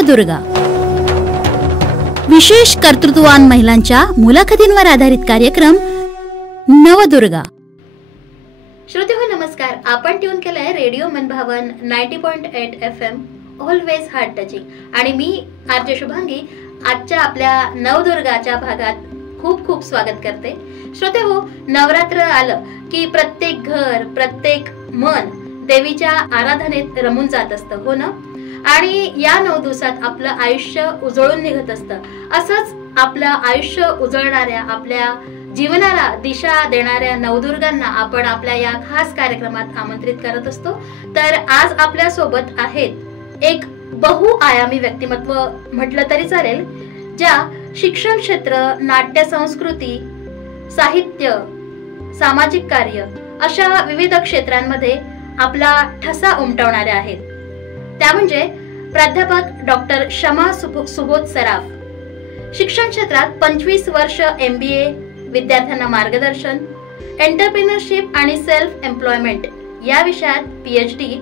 नवदुर्गा, विशेष कर्तृत्ववान महिलांच्या मुलाखतींवर आधारित कार्यक्रम नवदुर्गा. श्रोतेहो नमस्कार. आपण ट्यून केलाय रेडिओ मनभावन 90.8 FM, ऑलवेज हार्ट टचिंग. आणि मी आरजे शुभांगी आजच्या आपल्या नवदुर्गाच्या भागात खूप खूप स्वागत करते. श्रोतेहो, नवरात्र आलं की प्रत्येक घर, प्रत्येक मन देवीच्या आराधनेत रमून जात असतं, हो ना. आणि या 9 दिवसात आपलं आयुष्य उजळून निघत असतं. असंच आपलं आयुष्य उजळणाऱ्या, आपल्या जीवनाला दिशा देणाऱ्या नवदुर्गांना आपण आपल्या या खास कार्यक्रमात आमंत्रित करत असतो. तर आज आपल्या सोबत आहेत एक बहुआयामी व्यक्तिमत्व म्हटलं तरी चालेल, ज्या शिक्षण क्षेत्र, नाट्य संस्कृती, साहित्य, सामाजिक कार्य अशा विविध क्षेत्रांमध्ये आपला ठसा उमटवणाऱ्या आहेत. त्या म्हणजे प्राध्यापक डॉक्टर शमा सुबोध सराफ. शिक्षण क्षेत्रात 25 वर्ष MBA, विद्यार्थ्यांना मार्गदर्शन, एंटरप्रेन्योरशिप आणि सेल्फ एम्प्लॉयमेंट या विषयात PhD,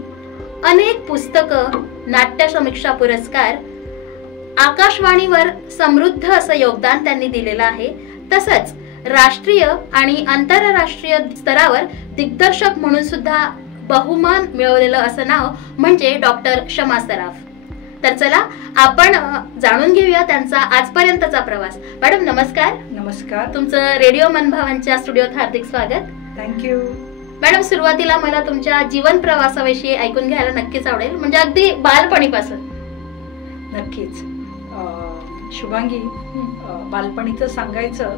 अनेक पुस्तकं, नाट्य समीक्षा पुरस्कार, आकाशवाणीवर समृद्ध असं योगदान त्यांनी दिलेलं आहे. तसंच राष्ट्रीय आणि आंतरराष्ट्रीय स्तरावर दिग्दर्शक म्हणून सुद्धा बहुमान मिळवलेलं असं नाव म्हणजे डॉक्टर शमा सराफ. तर चला आपण जाणून घेऊया त्यांचा आजपर्यंतचा प्रवास. मॅडम नमस्कार. नमस्कार. तुमचं रेडिओ मनभावनच्या स्टुडिओत हार्दिक स्वागत. थँक्यू. मॅडम, सुरुवातीला मला तुमच्या जीवन प्रवासाविषयी ऐकून घ्यायला नक्कीच आवडेल, म्हणजे अगदी बालपणीपासून. नक्कीच. शुभांगी, बालपणीचं सांगायचं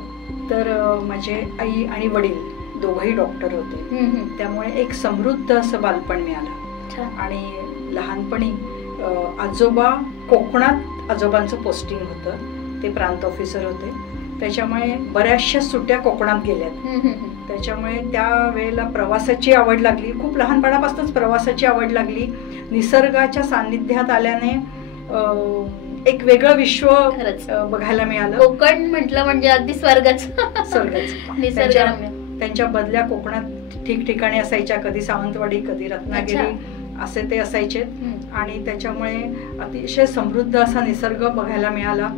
तर माझे आई आणि वडील दोघंही डॉक्टर होते. त्यामुळे एक समृद्ध असं बालपण मिळालं. आणि लहानपणी आजोबा कोकणात, आजोबांचं पोस्टिंग होतं, ते प्रांत ऑफिसर होते. त्याच्यामुळे बऱ्याचशा सुट्ट्या कोकणात गेल्यात. त्याच्यामुळे त्या वेळेला प्रवासाची आवड लागली. खूप लहानपणापासूनच प्रवासाची आवड लागली. निसर्गाच्या सान्निध्यात आल्याने एक वेगळं विश्व बघायला मिळालं. कोकण म्हटलं म्हणजे अगदी स्वर्गच. त्यांच्या बदल्या कोकणात ठिकठिकाणी असायच्या. कधी सावंतवाडी, कधी रत्नागिरी असे ते असायचे. आणि त्याच्यामुळे अतिशय समृद्ध असा निसर्ग बघायला मिळाला.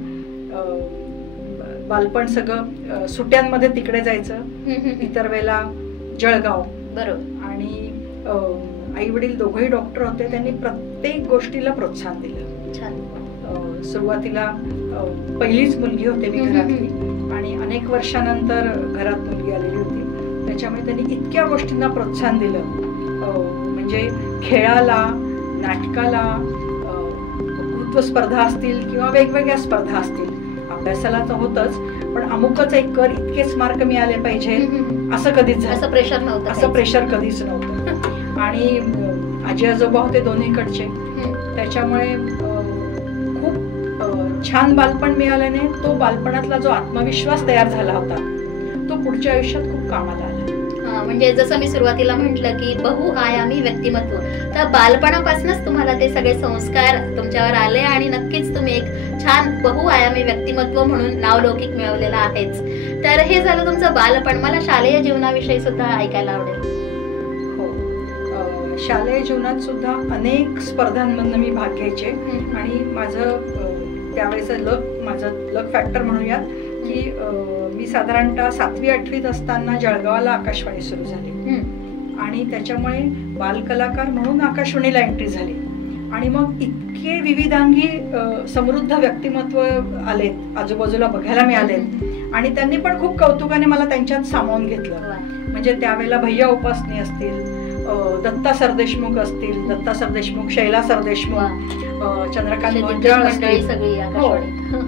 बालपण सगळं सुट्ट्यांमध्ये तिकडे जायचं. इतर वेळेला जळगाव. बरोबर. आणि आई वडील दोघंही डॉक्टर होते. त्यांनी प्रत्येक गोष्टीला प्रोत्साहन दिलं. सुरुवातीला पहिलीच मुलगी होते मी घरातली, आणि अनेक वर्षानंतर घरात मुलगी आलेली होती. त्याच्यामुळे त्यांनी इतक्या गोष्टींना प्रोत्साहन दिलं. म्हणजे खेळाला, नाटकाला, वक्तृत्व स्पर्धा असतील किंवा वेगवेगळ्या स्पर्धा असतील. अभ्यासाला तर होतच, पण अमुकच एक कर, इतकेच मार्क मिळाले पाहिजे असं कधीच झालं. असं प्रेशर कधीच नव्हतं. आणि आजी आजोबा होते दोन्हीकडचे. त्याच्यामुळे खूप छान बालपण मिळाल्याने तो बालपणातला जो आत्मविश्वास तयार झाला होता तो पुढच्या आयुष्यात खूप कामाला आला. म्हणजे जसं मी सुरुवातीला म्हटलं की बहुआयामी व्यक्तिमत्व, तर बालपणापासूनच तुम्हाला ते सगळे संस्कार तुमच्यावर आले आणि नक्कीच तुम्ही एक छान बहुआयामी व्यक्तिमत्व म्हणून नावलौकिक मिळवलेला आहेच. तर हे झालं तुमचं बालपण. मला शालेय जीवनाविषयी सुद्धा ऐकायला आवडेल. शालेय जीवनात सुद्धा अनेक स्पर्धांमधून मी भाग घ्यायचे. आणि माझं लक फॅक्टर म्हणूयात की मी साधारणतः 7वी 8वीत असताना जळगावला आकाशवाणी सुरू झाली. आणि त्याच्यामुळे बालकलाकार म्हणून आकाशवाणीला एंट्री झाली. आणि मग इतके विविधांगी समृद्ध व्यक्तिमत्व आलेत, आजूबाजूला बघायला मिळालेत. आणि त्यांनी पण खूप कौतुकाने मला त्यांच्यात सामावून घेतलं. म्हणजे त्यावेळेला भैया उपासनी असतील, दत्ता सरदेशमुख असतील, दत्ता सरदेशमुख, शैला सरदेशमुख, चंद्रकांत गोंजाळ असतील,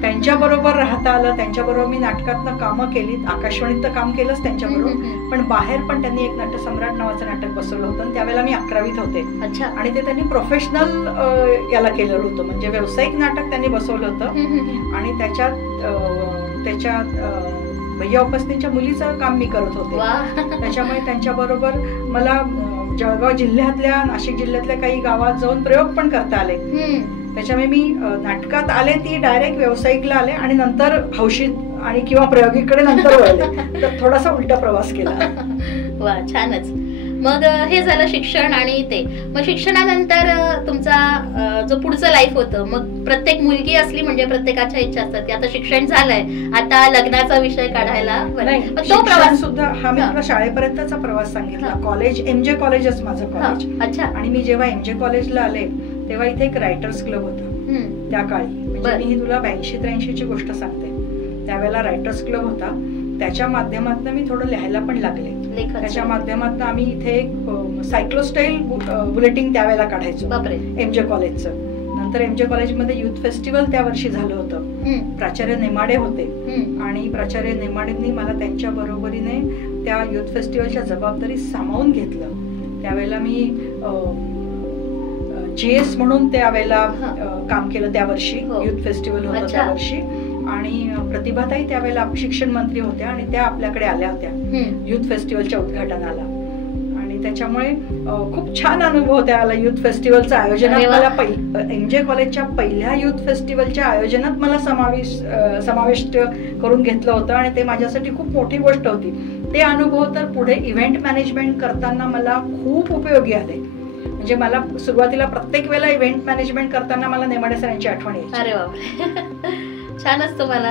त्यांच्याबरोबर राहता आलं. त्यांच्याबरोबर मी नाटकातनं कामं केलीत. आकाशवाणीत तर काम केलंच त्यांच्याबरोबर, पण बाहेर पण त्यांनी एक नाट्यसम्राट नावाचं नाटक बसवलं होतं. त्यावेळेला मी 11वीत होते. आणि ते त्यांनी प्रोफेशनल याला केलेलं होतं, म्हणजे व्यावसायिक नाटक त्यांनी बसवलं होतं. आणि त्याच्यात भैया उपासनीच्या मुलीचं काम मी करत होते. त्याच्यामुळे त्यांच्याबरोबर मला जळगाव जिल्ह्यातल्या, नाशिक जिल्ह्यातल्या काही गावात जाऊन प्रयोग पण करता आले. त्याच्यामुळे मी नाटकात आले ती डायरेक्ट व्यावसायिकला आले आणि नंतर हौशीत आणि किंवा प्रयोगिकडे नंतर वळले. तर थोडासा उलटा प्रवास केला. वा, छानच. मग हे झालं शिक्षण. आणि ते मग शिक्षणानंतर तुमचा जो तुझं पुढचं लाईफ होतं. मग प्रत्येक मुलगी असली म्हणजे प्रत्येकाच्या इच्छा असतात की आता शिक्षण झालंय, आता लग्नाचा विषय काढायला. तो प्रवास सुद्धा हा मी तुला शाळेपर्यंतचा प्रवास सांगितला. कॉलेज MJ कॉलेजच माझं कॉलेज. अच्छा. आणि मी जेव्हा MJ कॉलेजला आले तेव्हा इथे एक रायटर्स क्लब होता त्या काळी. म्हणजे मी ही तुला 82-83 ची गोष्ट सांगते. त्यावेळेला रायटर्स क्लब होता. त्याच्या माध्यमातून मी थोडं लिहायला पण लागले. त्याच्या माध्यमातून आम्ही इथे एक सायक्लोस्टाईल बुलेटिन त्यावेळेला काढायचो MJ कॉलेजचं. नंतर MJ कॉलेजमध्ये युथ फेस्टिवल त्या वर्षी झालं होतं. प्राचार्य नेमाडे होते आणि प्राचार्य नेमाडेंनी मला त्यांच्या बरोबरीने त्या युथ फेस्टिवलच्या जबाबदारी सामावून घेतलं. त्यावेळेला मी GS म्हणून त्यावेळेला काम केलं. त्या वर्षी युथ फेस्टिवल होतं त्या वर्षी. आणि प्रतिभाताई त्यावेळेला शिक्षण मंत्री होत्या आणि त्या आपल्याकडे आल्या होत्या युथ फेस्टिवलच्या उद्घाटनाला. आणि त्याच्यामुळे खूप छान अनुभव त्याला युथ फेस्टिवलच्या आयोजनात. मला MJ कॉलेजच्या पहिल्या युथ फेस्टिवलच्या आयोजनात मला समाविष्ट करून घेतलं होतं आणि ते माझ्यासाठी खूप मोठी गोष्ट होती. ते अनुभव तर पुढे इव्हेंट मॅनेजमेंट करताना मला खूप उपयोगी आले. म्हणजे मला सुरुवातीला प्रत्येक वेळेला इव्हेंट मॅनेजमेंट करताना मला नेमाडे सरांची आठवण यायची. अरे बापरे, छानच तुम्हाला.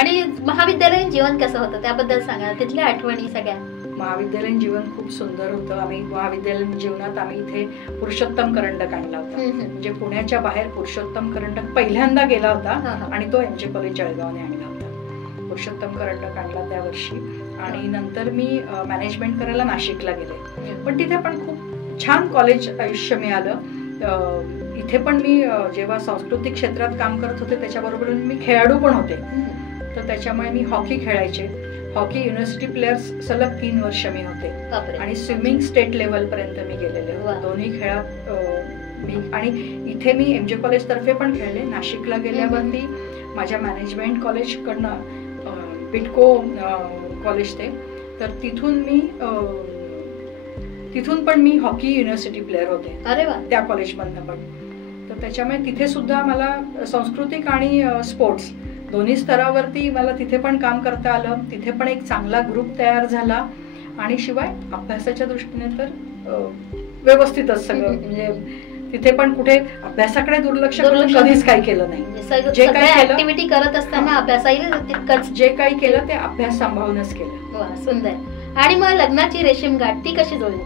आणि महाविद्यालयीन जीवन कसं होतं त्याबद्दल सांगा, तिथल्या आठवणी सगळ्या. महाविद्यालयीन जीवन खूप सुंदर होतं. आम्ही महाविद्यालयीन जीवनात आम्ही इथे पुरुषोत्तम करंडक आणला होता. म्हणजे पुण्याच्या बाहेर पुरुषोत्तम करंडक पहिल्यांदा गेला होता आणि तो MJ कॉलेज जळगावने आणला होता. पुरुषोत्तम करंडक आणला त्या वर्षी. आणि नंतर मी मॅनेजमेंट करायला नाशिकला गेले. पण तिथे पण खूप छान कॉलेज आयुष्य मिळालं. इथे पण मी जेव्हा सांस्कृतिक क्षेत्रात काम करत होते त्याच्याबरोबर मी खेळाडू पण होते. तर त्याच्यामुळे मी हॉकी खेळायचे. हॉकी युनिव्हर्सिटी प्लेयर्स सलग 3 वर्ष मी होते. आणि स्विमिंग स्टेट लेवल पर्यंत मी गेलेले होते. दोन्ही खेळात मी. आणि इथे मी MJ कॉलेज तर्फे पण खेळले. नाशिकला गेल्यावरती माझ्या मॅनेजमेंट कॉलेजकडनं पिटको कॉलेज ते, तर तिथून पण मी हॉकी युनिव्हर्सिटी प्लेअर होते. अरे वा. त्या कॉलेजमधनं पण. तर त्याच्यामुळे तिथे सुद्धा मला सांस्कृतिक आणि स्पोर्ट्स दोन्ही स्तरावरती मला तिथे पण काम करता आलं. तिथे पण एक चांगला ग्रुप तयार झाला. आणि शिवाय अभ्यासाच्या दृष्टीने तर व्यवस्थितच सगळं. म्हणजे तिथे पण कुठे अभ्यासाकडे दुर्लक्ष करून कधीच काही केलं नाही. जे काही ऍक्टिव्हिटी करत असताना अभ्यासाही जे काही केलं ते अभ्यास सांभाळूनच केलं. सुंदर. आणि मग लग्नाची रेशीम गाठ ती कशी जोडली?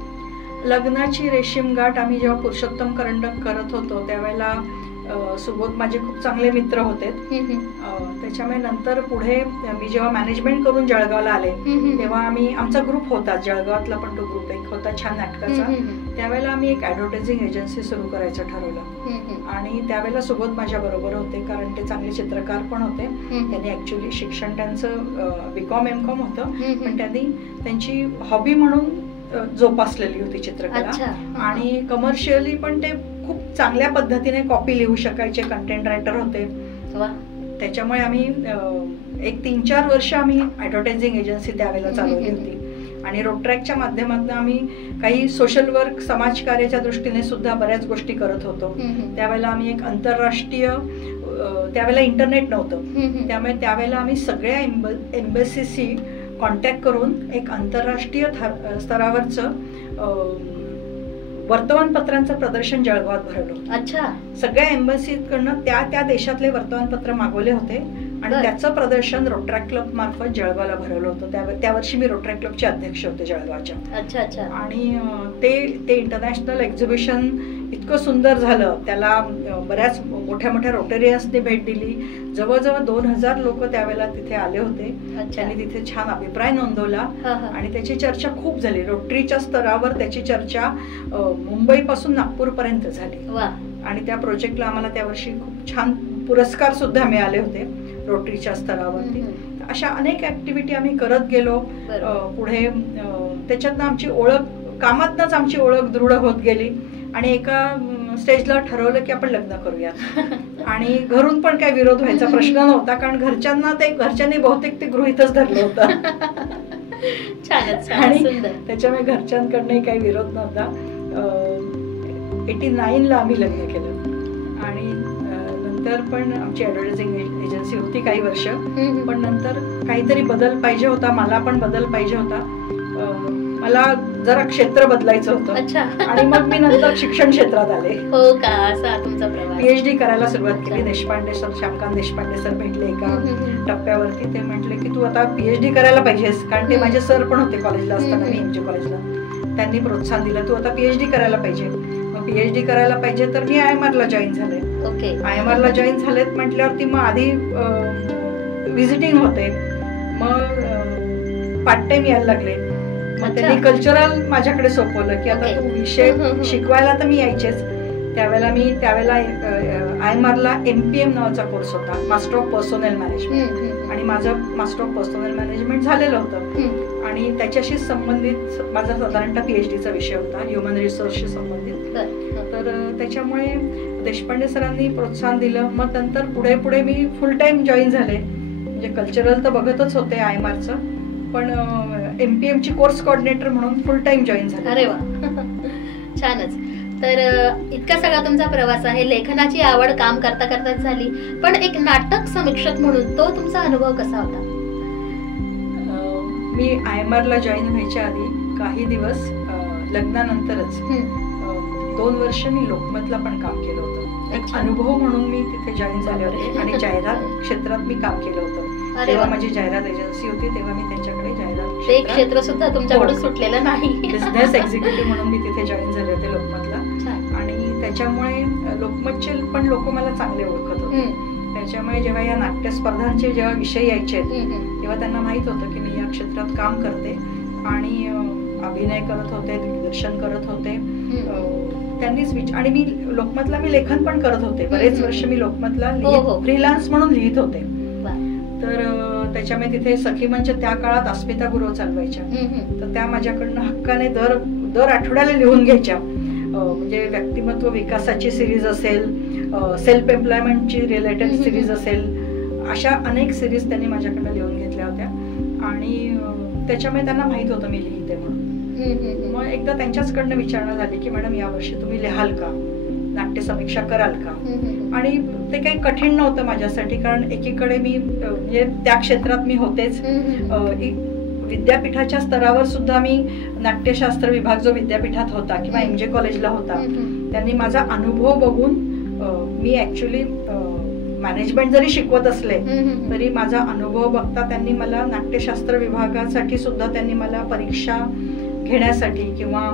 लग्नाची रेशीम गाठ आम्ही जेव्हा पुरुषोत्तम करंडक करत होतो त्यावेळेला सोबत माझे खूप चांगले मित्र होते. त्याच्यामुळे नंतर पुढे मी जेव्हा मॅनेजमेंट करून जळगावला आले तेव्हा आमचा ग्रुप होता जळगावातला पण तो ग्रुप एक होता छान नाटकाचा. त्यावेळेला आम्ही एक ऍडव्हर्टायझिंग एजन्सी सुरू करायचं ठरवलं. आणि त्यावेळेला सोबत माझ्या बरोबर होते कारण ते चांगले चित्रकार पण होते. त्यांनी ऍक्च्युली शिक्षण त्यांचं BCom MCom होतं पण त्यांनी त्यांची हॉबी म्हणून जोपासलेली होती चित्रकला. आणि कमर्शियली पण ते खूप चांगल्या पद्धतीने कॉपी लिहू शकायचे. कंटेंट रायटर होते. त्याच्यामुळे आम्ही एक 3-4 वर्ष आम्ही ऍडव्हर्टायझिंग एजन्सी त्यावेळेला चालवली होती. आणि रोटरॅकच्या माध्यमातून आम्ही काही सोशल वर्क समाजकार्याच्या दृष्टीने सुद्धा बऱ्याच गोष्टी करत होतो. त्यावेळेला आम्ही एक आंतरराष्ट्रीय त्यावेळेला इंटरनेट नव्हतं त्यामुळे त्यावेळेला आम्ही सगळ्या एम्बसीशी कॉन्टॅक्ट करून एक आंतरराष्ट्रीय स्तरावरचं वर्तमानपत्रांचं प्रदर्शन जळगावात भरवलं. अच्छा. सगळ्या एम्बसीकडनं त्या देशातले वर्तमानपत्र मागवले होते आणि त्याचं प्रदर्शन रोटरॅक क्लब मार्फत जळगावला भरवलं होतं. त्या वर्षी मी रोटरॅक क्लबचे अध्यक्ष होते जळगावच्या. अच्छा अच्छा. आणि ते इंटरनॅशनल एक्झिबिशन इतकं सुंदर झालं. त्याला बऱ्याच मोठ्या मोठ्या रोटेरियन्सने भेट दिली. जवळजवळ 2000 लोक त्यावेळेला तिथे आले होते. त्यांनी तिथे छान अभिप्राय नोंदवला आणि त्याची चर्चा खूप झाली. रोटरीच्या स्तरावर त्याची चर्चा मुंबईपासून नागपूरपर्यंत झाली. आणि त्या प्रोजेक्टला आम्हाला त्या वर्षी खूप छान पुरस्कार सुद्धा मिळाले होते रोटरीच्या स्तरावरती. अशा अनेक ऍक्टिव्हिटी आम्ही करत गेलो पुढे. त्याच्यातनं आमची ओळख कामातनंच आमची ओळख दृढ होत गेली. आणि एका स्टेजला ठरवलं की आपण लग्न करूया. आणि घरून पण काही विरोध व्हायचा प्रश्न नव्हता कारण घरच्यांनी बहुतेक ते गृहीतच धरलं होतं. आणि त्याच्यामुळे घरच्यांकडनंही काही विरोध नव्हता. 89ला आम्ही लग्न केलं. आणि नंतर पण आमची ऍडव्हर्टायझिंग एजन्सी होती काही वर्ष. पण नंतर काहीतरी बदल पाहिजे होता. मला पण बदल पाहिजे होता. मला जरा क्षेत्र बदलायचं होतं. अच्छा. आणि मग मी नंतर शिक्षण क्षेत्रात आले. हो का, असा तुमचा प्रवास. पीएचडी करायला सुरुवात केली. देशपांडे सर, श्यामकांत देशपांडे सर भेटले एका टप्प्यावरती. ते म्हटले की तू आता पीएचडी करायला पाहिजेस, कारण ते माझे सर पण होते कॉलेजला असताना, मी एमजे कॉलेजला. त्यांनी प्रोत्साहन दिलं, तू आता पीएचडी करायला पाहिजे. मग पीएचडी करायला पाहिजे तर मी IMRला जॉईन झाले. ओके. IMRला जॉईन झालेत म्हटल्यावरती मग आधी व्हिजिटिंग होते, मग पार्ट टाइम यायला लागले. मग त्यांनी कल्चरल माझ्याकडे सोपवलं की आता तू विषय शिकवायला तर मी यायचेच. त्यावेळेला IMRला MPM नावाचा कोर्स होता, मास्टर ऑफ पर्सोनल मॅनेजमेंट, आणि माझं मास्टर ऑफ पर्सोनल मॅनेजमेंट झालेलं होतं. आणि त्याच्याशी संबंधित माझा साधारणतः PhDचा विषय होता, ह्युमन रिसोर्सशी संबंधित. तर त्याच्यामुळे देशपांडे सरांनी प्रोत्साहन दिलं. मग नंतर पुढे मी फुल टाइम जॉईन झाले. म्हणजे कल्चरल तर बघतच होते IMRचं, पण MPM ची कोर्स कोऑर्डिनेटर म्हणून फुल टाइम जॉईन झाले. अरे वा, छानच. तर इतका सगळा तुमचा प्रवास आहे. लेखनाची आवड काम करता करताच झाली, पण एक नाटक समीक्षक म्हणून तो तुमचा अनुभव कसा होता? मी IMRला जॉईन व्हायच्या आधी काही दिवस, लग्नानंतरच 2 वर्ष मी लोकमतला पण काम केलं होतं. एक अनुभव म्हणून मी तिथे जॉईन झाले होते. आणि जाहिरात क्षेत्रात मी काम केलं होतं. तेव्हा माझी जाहिरात एजन्सी होती, तेव्हा मी त्यांच्याकडे जाहिरात क्षेत्र सुद्धा तुमच्याकडून सुटलेलं नाही. बिझनेस एक्झिक्युटिव्ह म्हणून मी तिथे जॉईन झाले होते लोकमतला. आणि त्याच्यामुळे लोकमतचे पण लोक मला चांगले ओळखत होते. त्याच्यामुळे जेव्हा या नाट्य स्पर्धांचे जेव्हा विषय यायचे तेव्हा त्यांना माहित होतं की मी या क्षेत्रात काम करते आणि अभिनय करत होते, दिग्दर्शन करत होते. त्यांनीच आणि मी लोकमतला मी लेखन पण करत होते. बरेच वर्ष मी लोकमतला फ्रीलान्स म्हणून लिहित होते. तर त्याच्यामुळे तिथे सखी मंच त्या काळात अस्मिता गुरव चालवायच्या. तर त्या माझ्याकडनं हक्काने दर आठवड्याला लिहून घ्यायच्या. म्हणजे व्यक्तिमत्व विकासाची सिरीज असेल, सेल्फ एम्प्लॉयमेंटची रिलेटेड सिरीज असेल, अशा अनेक सिरीज त्यांनी माझ्याकडनं लिहून घेतल्या होत्या. आणि त्याच्यामुळे त्यांना माहित होतं मी लिहिते म्हणून. मग एकदा त्यांच्याचकडनं विचारणा झाली की मॅडम यावर्षी तुम्ही लिहाल का, नाट्य समीक्षा कराल का? आणि ते काही कठीण नव्हतं माझ्यासाठी, कारण एकीकडे मी म्हणजे त्या क्षेत्रात मी होतेच. विद्यापीठाच्या स्तरावर सुद्धा मी नाट्यशास्त्र विभाग जो विद्यापीठात होता किंवा MJ कॉलेजला होता, त्यांनी माझा अनुभव बघून, मी ऍक्च्युली मॅनेजमेंट जरी शिकवत असले तरी माझा अनुभव बघता त्यांनी मला नाट्यशास्त्र विभागासाठी सुद्धा त्यांनी मला परीक्षा घेण्यासाठी किंवा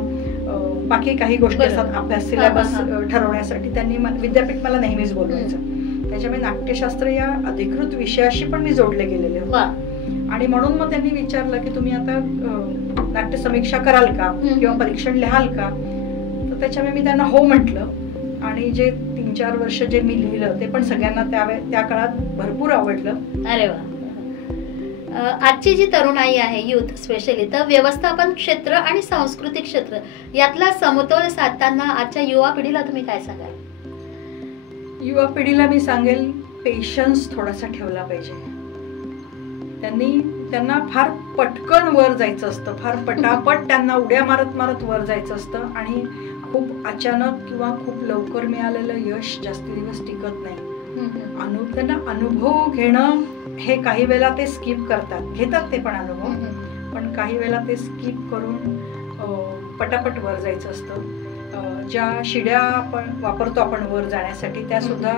बाकी काही गोष्टी असतात, अभ्यास सिलेबस ठरवण्यासाठी त्यांनी विद्यापीठ मला नेहमीच बोलवायचं. त्याच्यामुळे नाट्यशास्त्र या अधिकृत विषयाशी पण मी जोडले गेलेले होते. आणि म्हणून मग त्यांनी विचारलं की तुम्ही आता नाट्य समीक्षा कराल का किंवा परीक्षण लिहाल का? तर त्याच्यामुळे मी त्यांना हो म्हटलं. आणि जे 3-4 वर्ष जे मी लिहिलं ते पण सगळ्यांना त्या काळात भरपूर आवडलं. अरे वा. आजची जी तरुणाई आहे, युथ स्पेशली, तर व्यवस्थापन क्षेत्र आणि सांस्कृतिक क्षेत्र यातला समतोल साधताना आजच्या युवा पिढीला तुम्ही काय सांगाल? युवा पिढीला मी सांगेल, पेशन्स थोडासा ठेवला पाहिजे. त्यांना फार पटकन वर जायचं असतं, फार पटापट त्यांना उड्या मारत मारत वर जायचं असतं. आणि खूप अचानक किंवा खूप लवकर मिळालेलं यश जास्ती दिवस टिकत नाही. त्यांना अनुभव घेणं हे काही वेळेला ते स्किप करतात, घेतात ते पण अनुभव, पण काही वेळेला ते स्किप करून पटापट वर जायचं असतं. ज्या शिड्या आपण वापरतो आपण वर जाण्यासाठी त्या सुद्धा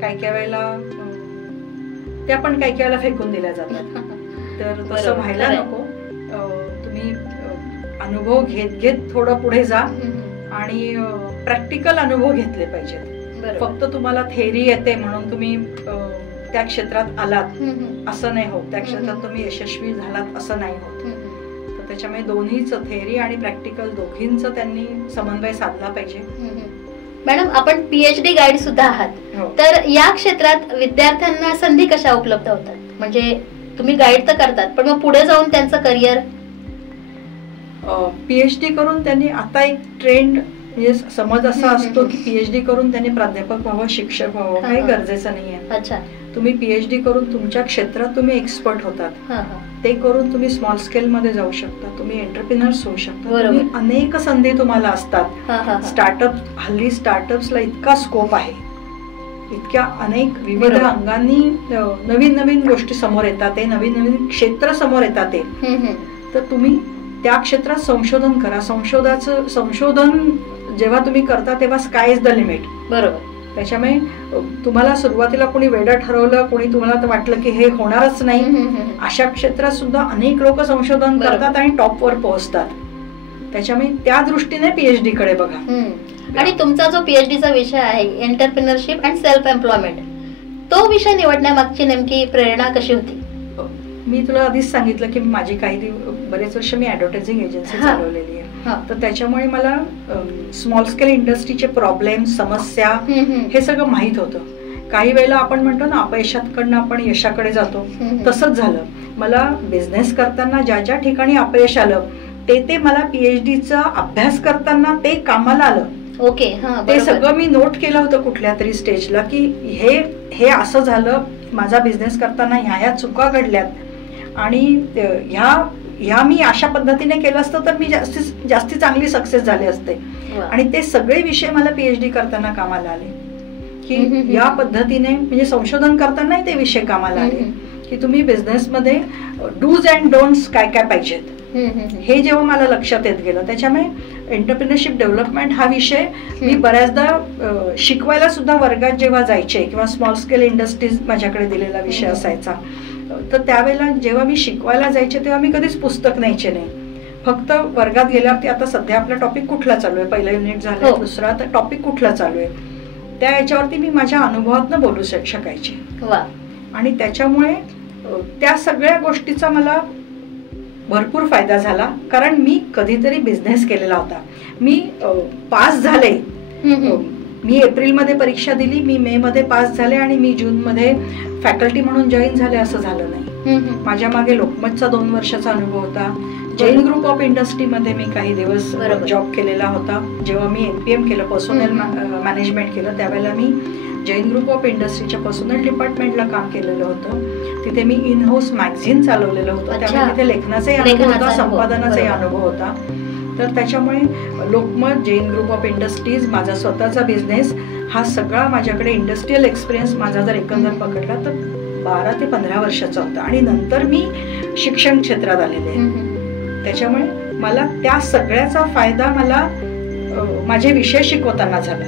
काही वेळेला त्या पण काही वेळेला फेकून दिल्या जातात. तर तसं व्हायला नको. तुम्ही अनुभव घेत घेत थोडं पुढे जा आणि प्रॅक्टिकल अनुभव घेतले पाहिजेत. फक्त तुम्हाला थेअरी येते म्हणून तुम्ही त्या क्षेत्रात आलात असं नाही होत, त्या क्षेत्रात तुम्ही यशस्वी झालात असं नाही होत. तर त्याच्यामुळे दोन्हीच, थेअरी आणि प्रॅक्टिकल दोघींचं त्यांनी समन्वय साधला पाहिजे. मॅडम, आपण PhD गाईड सुद्धा आहात, तर या क्षेत्रात विद्यार्थ्यांना संधी कशा उपलब्ध होतात? म्हणजे तुम्ही गाईड तर करतात, पण मग पुढे जाऊन त्यांचं करिअर? PhD करून त्यांनी आता एक ट्रेंड म्हणजे समज असा असतो की PhD करून त्यांनी प्राध्यापक व्हावं, शिक्षक व्हावं, काही गरजेचं नाहीये. अच्छा. तुम्ही PhD करून तुमच्या क्षेत्रात तुम्ही एक्सपर्ट होतात, ते करून तुम्ही स्मॉल स्केल मध्ये जाऊ शकता, तुम्ही एंटरप्रिनर्स होऊ शकता. अनेक संधी तुम्हाला असतात. स्टार्टअप, हल्ली स्टार्टअप्सला इतका स्कोप आहे, इतक्या अनेक विविध अंगांनी नवीन नवीन गोष्टी समोर येतात, नवीन नवीन क्षेत्र समोर येतात. तर तुम्ही त्या क्षेत्रात संशोधन करा. संशोधन जेव्हा तुम्ही करता तेव्हा स्काय इज द लिमिट. बरोबर. त्याच्यामुळे तुम्हाला सुरुवातीला कोणी वेडं ठरवलं, कोणी तुम्हाला वाटलं की हे होणारच नाही, अशा क्षेत्रात सुद्धा अनेक लोक संशोधन करतात आणि टॉपवर पोहोचतात. त्याच्यामुळे त्या दृष्टीने पीएचडी कडे बघा. आणि तुमचा जो पीएचडीचा विषय आहे एंटरप्रिनरशिप अँड सेल्फ एम्प्लॉयमेंट, तो विषय निवडण्यामागची नेमकी प्रेरणा कशी होती? मी तुला आधीच सांगितलं की माझी बरेच वर्ष मी ऍडव्हर्टायझिंग एजन्सी चालवलेली आहे. तर त्याच्यामुळे मला स्मॉल स्केल इंडस्ट्रीचे प्रॉब्लेम, समस्या हे सगळं माहित होतं. काही वेळेला आपण म्हणतो ना अपयशाकडनं आपण यशाकडे जातो, तसंच झालं. मला बिझनेस करताना ज्या ज्या ठिकाणी अपयश आलं ते मला पीएचडीचा अभ्यास करताना ते कामाला आलं. ओके. ते सगळं मी नोट केलं होतं कुठल्या तरी स्टेजला की हे असं झालं, माझा बिझनेस करताना ह्या चुका घडल्यात आणि ह्या मी अशा पद्धतीने केलं असतं तर मी जास्ती चांगली सक्सेस झाले असते. आणि ते सगळे विषय मला पीएचडी करताना कामाला आले की या पद्धतीने म्हणजे संशोधन करतानाही ते विषय कामाला आले की तुम्ही बिझनेसमध्ये डूज अँड डोंट्स काय काय पाहिजेत हे जेव्हा मला लक्षात येत गेलं. त्याच्यामुळे एंटरप्रिनरशिप डेव्हलपमेंट हा विषय मी बऱ्याचदा शिकवायला सुद्धा वर्गात जेव्हा जायचे किंवा स्मॉल स्केल इंडस्ट्रीज माझ्याकडे दिलेला विषय असायचा, तर त्यावेळेला जेव्हा मी शिकवायला जायचे तेव्हा मी कधीच पुस्तक न्यायचे नाही. फक्त वर्गात गेल्यावरती आता सध्या आपला टॉपिक कुठला चालू आहे, पहिला युनिट झाला, दुसरा तर टॉपिक कुठला चालू आहे, त्या याच्यावरती मी माझ्या अनुभवातनं बोलू शकायचे. आणि त्याच्यामुळे त्या सगळ्या गोष्टीचा मला भरपूर फायदा झाला. कारण मी कधीतरी बिझनेस केलेला होता. मी पास झाले, मी एप्रिलमध्ये परीक्षा दिली, मी मे मध्ये पास झाले आणि मी जूनमध्ये फॅकल्टी म्हणून जॉईन झाले असं झालं नाही. माझ्या मागे लोकमतचा 2 वर्षाचा अनुभव होता. जैन ग्रुप ऑफ इंडस्ट्रीमध्ये मी काही दिवस जॉब केलेला होता. जेव्हा मी एमपीएम केलं, पर्सनल मॅनेजमेंट केलं, त्यावेळेला मी जैन ग्रुप ऑफ इंडस्ट्रीच्या पर्सनल डिपार्टमेंटला काम केलेलं होतं. तिथे मी इन हाऊस मॅगझिन चालवलेलं होतं. त्यामुळे तिथे लेखनाचाही अनुभव होता, संपादनाचाही अनुभव होता. तर त्याच्यामुळे Lokmat, Jain group of industries, माझा स्वतःचा बिझनेस, हा सगळा माझ्याकडे इंडस्ट्रियल एक्सपिरियन्स माझा जर एकंदर पकडला तर 12 ते 15 वर्षाचा होता. आणि नंतर मी शिक्षण क्षेत्रात आलेले आहे. त्याच्यामुळे मला त्या सगळ्याचा फायदा मला माझे विषय शिकवताना झाला.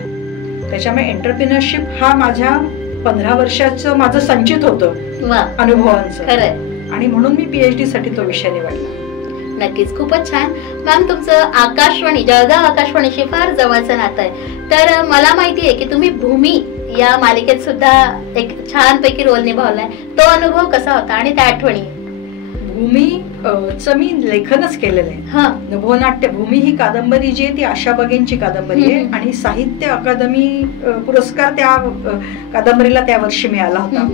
त्याच्यामुळे एंटरप्रिनरशिप हा माझ्या 15 वर्षाचं माझं संचित होतं अनुभवांचं, आणि म्हणून मी पीएचडी साठी तो विषय निवडला. नक्कीच, खूपच छान. मॅम, तुमचं आकाशवाणी, जळगाव आकाशवाणीशी फार जवळचं नातं आहे. तर मला माहिती आहे की तुम्ही भूमी या मालिकेत सुद्धा एक छानपैकी रोल निभावलाय. तो अनुभव कसा होता आणि त्या आठवणी? भूमीचं मी लेखनच केलेलं आहे. नभोनाट्य भूमी ही कादंबरी जी आहे ती आशा बगेंची कादंबरी आहे आणि साहित्य अकादमी पुरस्कार त्या कादंबरीला त्या वर्षी मिळाला होता.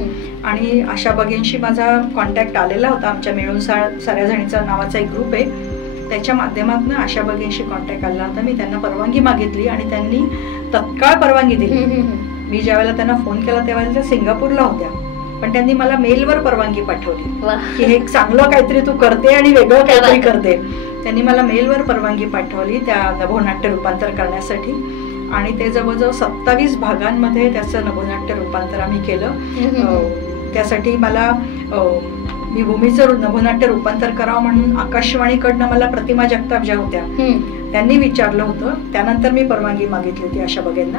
आणि आशा बगेंशी माझा कॉन्टॅक्ट आलेला होता. आमच्या मिळून साऱ्या जणीचा नावाचा एक ग्रुप आहे, त्याच्या माध्यमातून आशा बगेंशी कॉन्टॅक्ट आला होता. मी त्यांना परवानगी मागितली आणि त्यांनी तत्काळ परवानगी दिली. मी ज्यावेळेला त्यांना फोन केला त्यावेळेला त्या सिंगापूरला होत्या, पण त्यांनी मला मेलवर परवानगी पाठवली की हे चांगलं काहीतरी तू करते आणि वेगळं काहीतरी करते. त्यांनी मला मेलवर परवानगी पाठवली त्या नभोनाट्य रूपांतर करण्यासाठी. आणि ते जवळजवळ 27 भागांमध्ये त्याचं नभोनाट्य रूपांतर आम्ही केलं. त्यासाठी मला मी भूमीचं नभोनाट्य रूपांतर करावं म्हणून आकाशवाणीकडनं मला प्रतिमा जगताप ज्या होत्या त्यांनी विचारलं होतं. त्यानंतर मी परवानगी मागितली होती आशा बगेंना.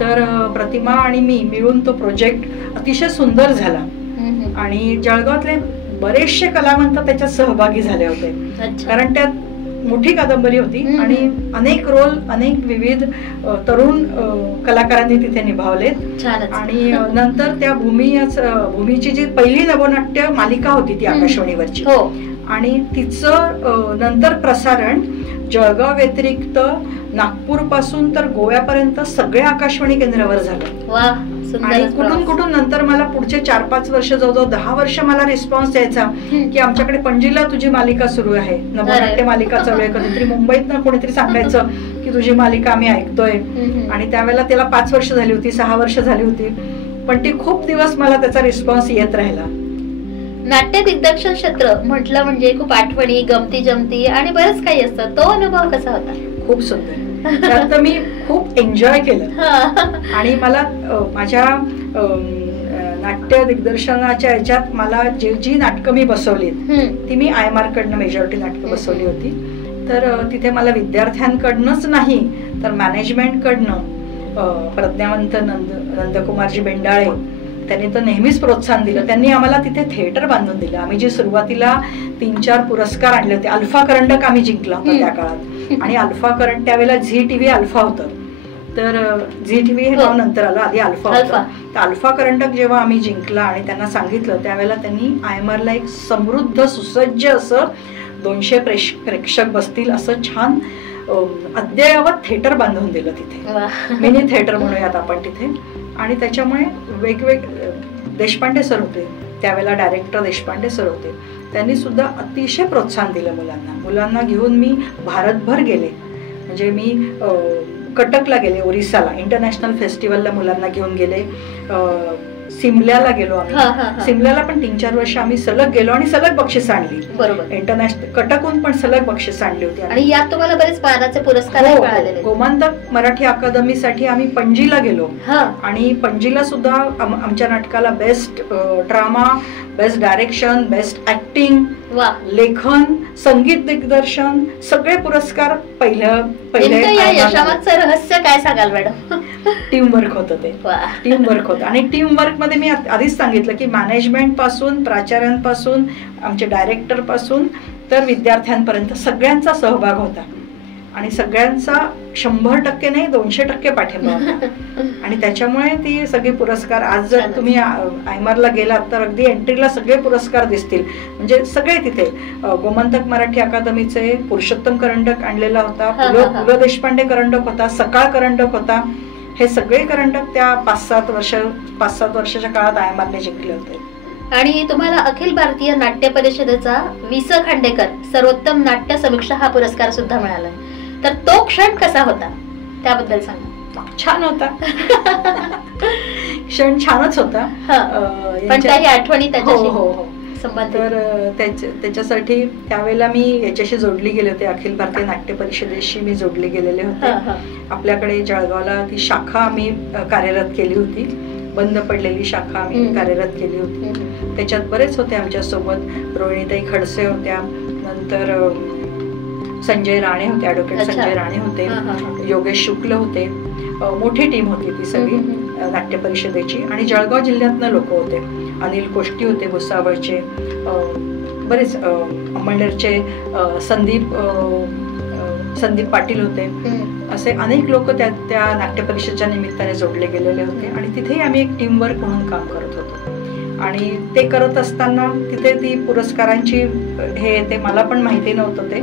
तर प्रतिमा आणि मी मिळून तो प्रोजेक्ट अतिशय सुंदर झाला आणि जळगावातले बरेचसे कलावंत त्याच्यात सहभागी झाले होते. कारण त्यात मोठी कादंबरी होती आणि अनेक रोल अनेक विविध तरुण कलाकारांनी तिथे निभावलेत. आणि नंतर त्या भूमीची जी पहिली नभोनाट्य मालिका होती ती आकाशवाणीवरची, आणि तिचं नंतर प्रसारण जळगाव व्यतिरिक्त नागपूर पासून तर गोव्यापर्यंत सगळ्या आकाशवाणी केंद्रावर झालं. आणि कुठून कुठून नंतर मला पुढचे 4-5 वर्ष, जवळजवळ 10 वर्ष मला रिस्पॉन्स द्यायचा की आमच्याकडे पणजीला तुझी मालिका सुरू आहे, नभोनाट्य मालिका चालू आहे. कधीतरी मुंबईत कोणीतरी सांगायचं की तुझी मालिका आम्ही ऐकतोय. आणि त्यावेळेला त्याला 5 वर्ष झाली होती, 6 वर्ष झाली होती, पण ती खूप दिवस मला त्याचा रिस्पॉन्स येत राहिला. नाट्य दिग्दर्शन क्षेत्र म्हटलं म्हणजे खूप आठवणी, गमती जमती आणि बरंच काही असतं. तो अनुभव कसा होता? खूप सुंदर. त्यात मी खूप एन्जॉय केलं. आणि मला माझ्या नाट्य दिग्दर्शनाच्या याच्यात मला जी नाटकं मी बसवलीत ती मी IMR कडनं मेजॉरिटी नाटकं बसवली होती. तर तिथे मला विद्यार्थ्यांकडनंच नाही तर मॅनेजमेंटकडनं प्रज्ञावंत नंदकुमारजी बेंडाळे त्यांनी तर नेहमीच प्रोत्साहन दिलं. त्यांनी आम्हाला तिथे थिएटर बांधून दिलं. आम्ही जे सुरुवातीला 3-4 पुरस्कार आणले होते, अल्फा करंडक आम्ही जिंकला होता त्या काळात. आणि अल्फा करंड त्यावेळेला झी TV अल्फा होतं, तर झी TV हे नाव नंतर आलं, आधी अल्फा होतं. तर अल्फा करंडक जेव्हा आम्ही जिंकला आणि त्यांना सांगितलं त्यावेळेला त्यांनी IMRला एक समृद्ध सुसज्ज असं 200 प्रेक्षक बसतील असं छान अद्ययावत थिएटर बांधून दिलं तिथे. मिनी थिएटर म्हणूयात आपण तिथे. आणि त्याच्यामुळे देशपांडे सर होते त्यावेळेला, डायरेक्टर देशपांडे सर होते, त्यांनी सुद्धा अतिशय प्रोत्साहन दिलं मुलांना घेऊन मी भारतभर गेले. म्हणजे मी कटकला गेले, ओरिसाला इंटरनॅशनल फेस्टिवलला मुलांना घेऊन गेले. सिमल्याला गेलो आम्ही. सिमल्याला पण 3-4 वर्ष आम्ही सलग गेलो आणि सलग बक्षीस आणली. बरोबर. इंटरनॅशनल कटकहून पण सलग बक्षीस आणली होती. आणि यात तुम्हाला बरेच मानाचे पुरस्कार मिळालेले. गोमंतक मराठी अकादमीसाठी आम्ही पणजीला गेलो आणि पणजीला सुद्धा आमच्या नाटकाला best drama, best direction, best acting, लेखन, संगीत दिग्दर्शन सगळे पुरस्कार पहिले. यशामागचं रहस्य काय सांगाल मॅडम? टीमवर्क होतं ते. टीमवर्क होतं. आणि टीमवर्क मध्ये मी आधीच सांगितलं की मॅनेजमेंट पासून, प्राचार्यांपासून, आमचे डायरेक्टर पासून तर विद्यार्थ्यांपर्यंत सगळ्यांचा सहभाग होता. आणि सगळ्यांचा 100% नाही 200% पाठिंबा होता. आणि त्याच्यामुळे ती सगळी पुरस्कार आज जर तुम्ही IMRला गेलात तर अगदी एंट्रीला सगळे पुरस्कार दिसतील. म्हणजे सगळे तिथे गोमंतक मराठी अकादमीचे पुरुषोत्तम करंडक आणलेला होता, पु ल देशपांडे करंडक होता, सकाळ करंडक होता. हे सगळे करंडक त्या 5-7 वर्षाच्या काळात IMRने जिंकले होते. आणि तुम्हाला अखिल भारतीय नाट्य परिषदेचा वि.स. खांडेकर सर्वोत्तम नाट्य समीक्षा हा पुरस्कार सुद्धा मिळाला. तर तो क्षण कसा होता त्याबद्दल सांगा. छान होता. क्षण छानच होता. पण काही आठवणी त्याच्याशी? हो. तर त्याच्यासाठी त्यावेळेला मी याच्याशी जोडली गेले होते, अखिल भारतीय नाट्य परिषदेशी मी जोडले गेलेले होते. आपल्याकडे जळगावला ती शाखा आम्ही कार्यरत केली होती, बंद पडलेली शाखा आम्ही कार्यरत केली होती. त्याच्यात बरेच होते आमच्यासोबत. रोहिणीताई खडसे होत्या, नंतर संजय राणे होते, ॲडव्होकेट संजय राणे होते, योगेश शुक्ल होते. मोठी टीम होती ती सगळी नाट्य परिषदेची. आणि जळगाव जिल्ह्यातनं लोक होते. अनिल कोष्टी होते भुसावळचे, बरेच अंमळनेरचे संदीप पाटील होते. असे अनेक लोक त्या नाट्य परिषदेच्या निमित्ताने जोडले गेलेले होते. आणि तिथेही आम्ही एक टीमवर्क म्हणून काम करत होतो. आणि ते करत असताना तिथे ती पुरस्कारांची ते मला पण माहिती नव्हतं ते,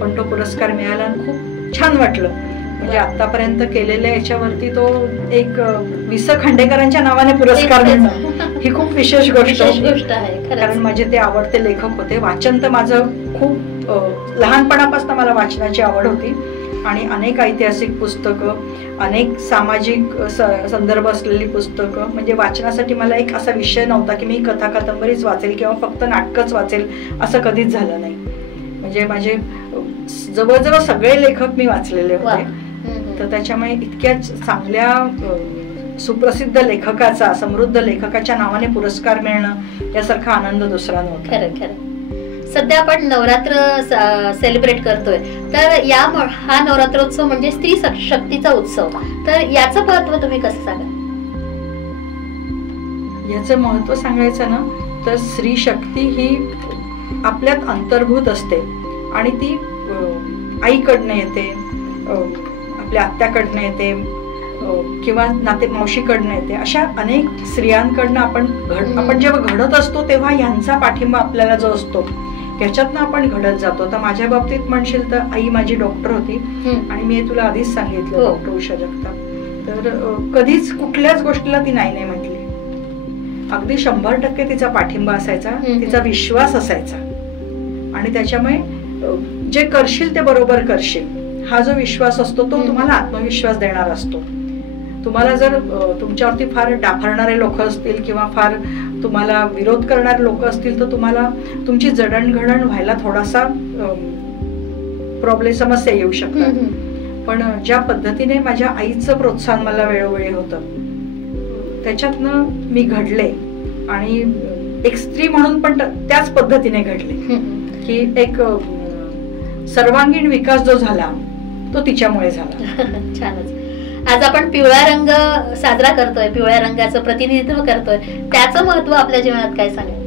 पण तो पुरस्कार मिळाला आणि खूप छान वाटलं. म्हणजे आतापर्यंत केलेल्या याच्यावरती तो एक वि.स. खांडेकरांच्या नावाने पुरस्कार मिळणं ही खूप विशेष गोष्ट आहे. कारण माझे ते आवडते लेखक होते. वाचन तर माझं खूप लहानपणापासून मला वाचनाची आवड होती. आणि अनेक ऐतिहासिक पुस्तकं, अनेक सामाजिक संदर्भ असलेली पुस्तकं. म्हणजे वाचनासाठी मला एक असा विषय नव्हता की मी कथा कादंबरीच वाचेल किंवा फक्त नाटकच वाचेल, असं कधीच झालं नाही. म्हणजे माझे जवळजवळ सगळे लेखक मी वाचलेले होते. तर त्याच्यामुळे इतक्या चांगल्या सुप्रसिद्ध लेखकाचा, समृद्ध लेखकाच्या नावाने पुरस्कार मिळणं यासारखा आनंद दुसरा नव्हता. खरं. सध्या आपण नवरात्र सेलिब्रेट करतोय, तर हा नवरात्रोत्सव म्हणजे स्त्री शक्तीचा उत्सव. तर याचं महत्व तुम्ही कसं सांगा? याचं महत्व सांगायचं ना तर स्त्री शक्ती ही आपल्यात अंतर्भूत असते. आणि ती आईकडनं येते, आपल्या आत्याकडनं येते किंवा मावशीकडनं येते. अशा अनेक स्त्रियांकडनं आपण जेव्हा घडत असतो तेव्हा यांचा पाठिंबा आपल्याला जो असतो ह्याच्यातनं आपण घडत जातो. तर माझ्या बाबतीत म्हणशील तर आई माझी डॉक्टर होती आणि मी तुला आधीच सांगितलं डॉक्टर उषा जगताप. तर कधीच कुठल्याच गोष्टीला ती नाही म्हटली. अगदी 100% तिचा पाठिंबा असायचा, तिचा विश्वास असायचा. आणि त्याच्यामुळे जे करशील ते बरोबर करशील हा जो विश्वास असतो तो तुम्हाला आत्मविश्वास देणारा असतो. तुम्हाला जर तुमच्यावरती फार डाफरणारे लोक असतील किंवा फार तुम्हाला विरोध करणारे लोक असतील तर तुम्हाला तुमची जडणघडण व्हायला थोडासा समस्या येऊ शकतात. पण ज्या पद्धतीने माझ्या आईचं प्रोत्साहन मला वेळोवेळी होतं त्याच्यातनं मी घडले आणि एक स्त्री म्हणून पण त्याच पद्धतीने घडले की एक सर्वांगीण विकास जो झाला तो तिच्यामुळे झाला. छानच. आज आपण पिवळा रंग साजरा करतोय, पिवळ्या रंगाचं प्रतिनिधित्व करतोय, त्याचं महत्व आपल्या जीवनात काय सांगेल?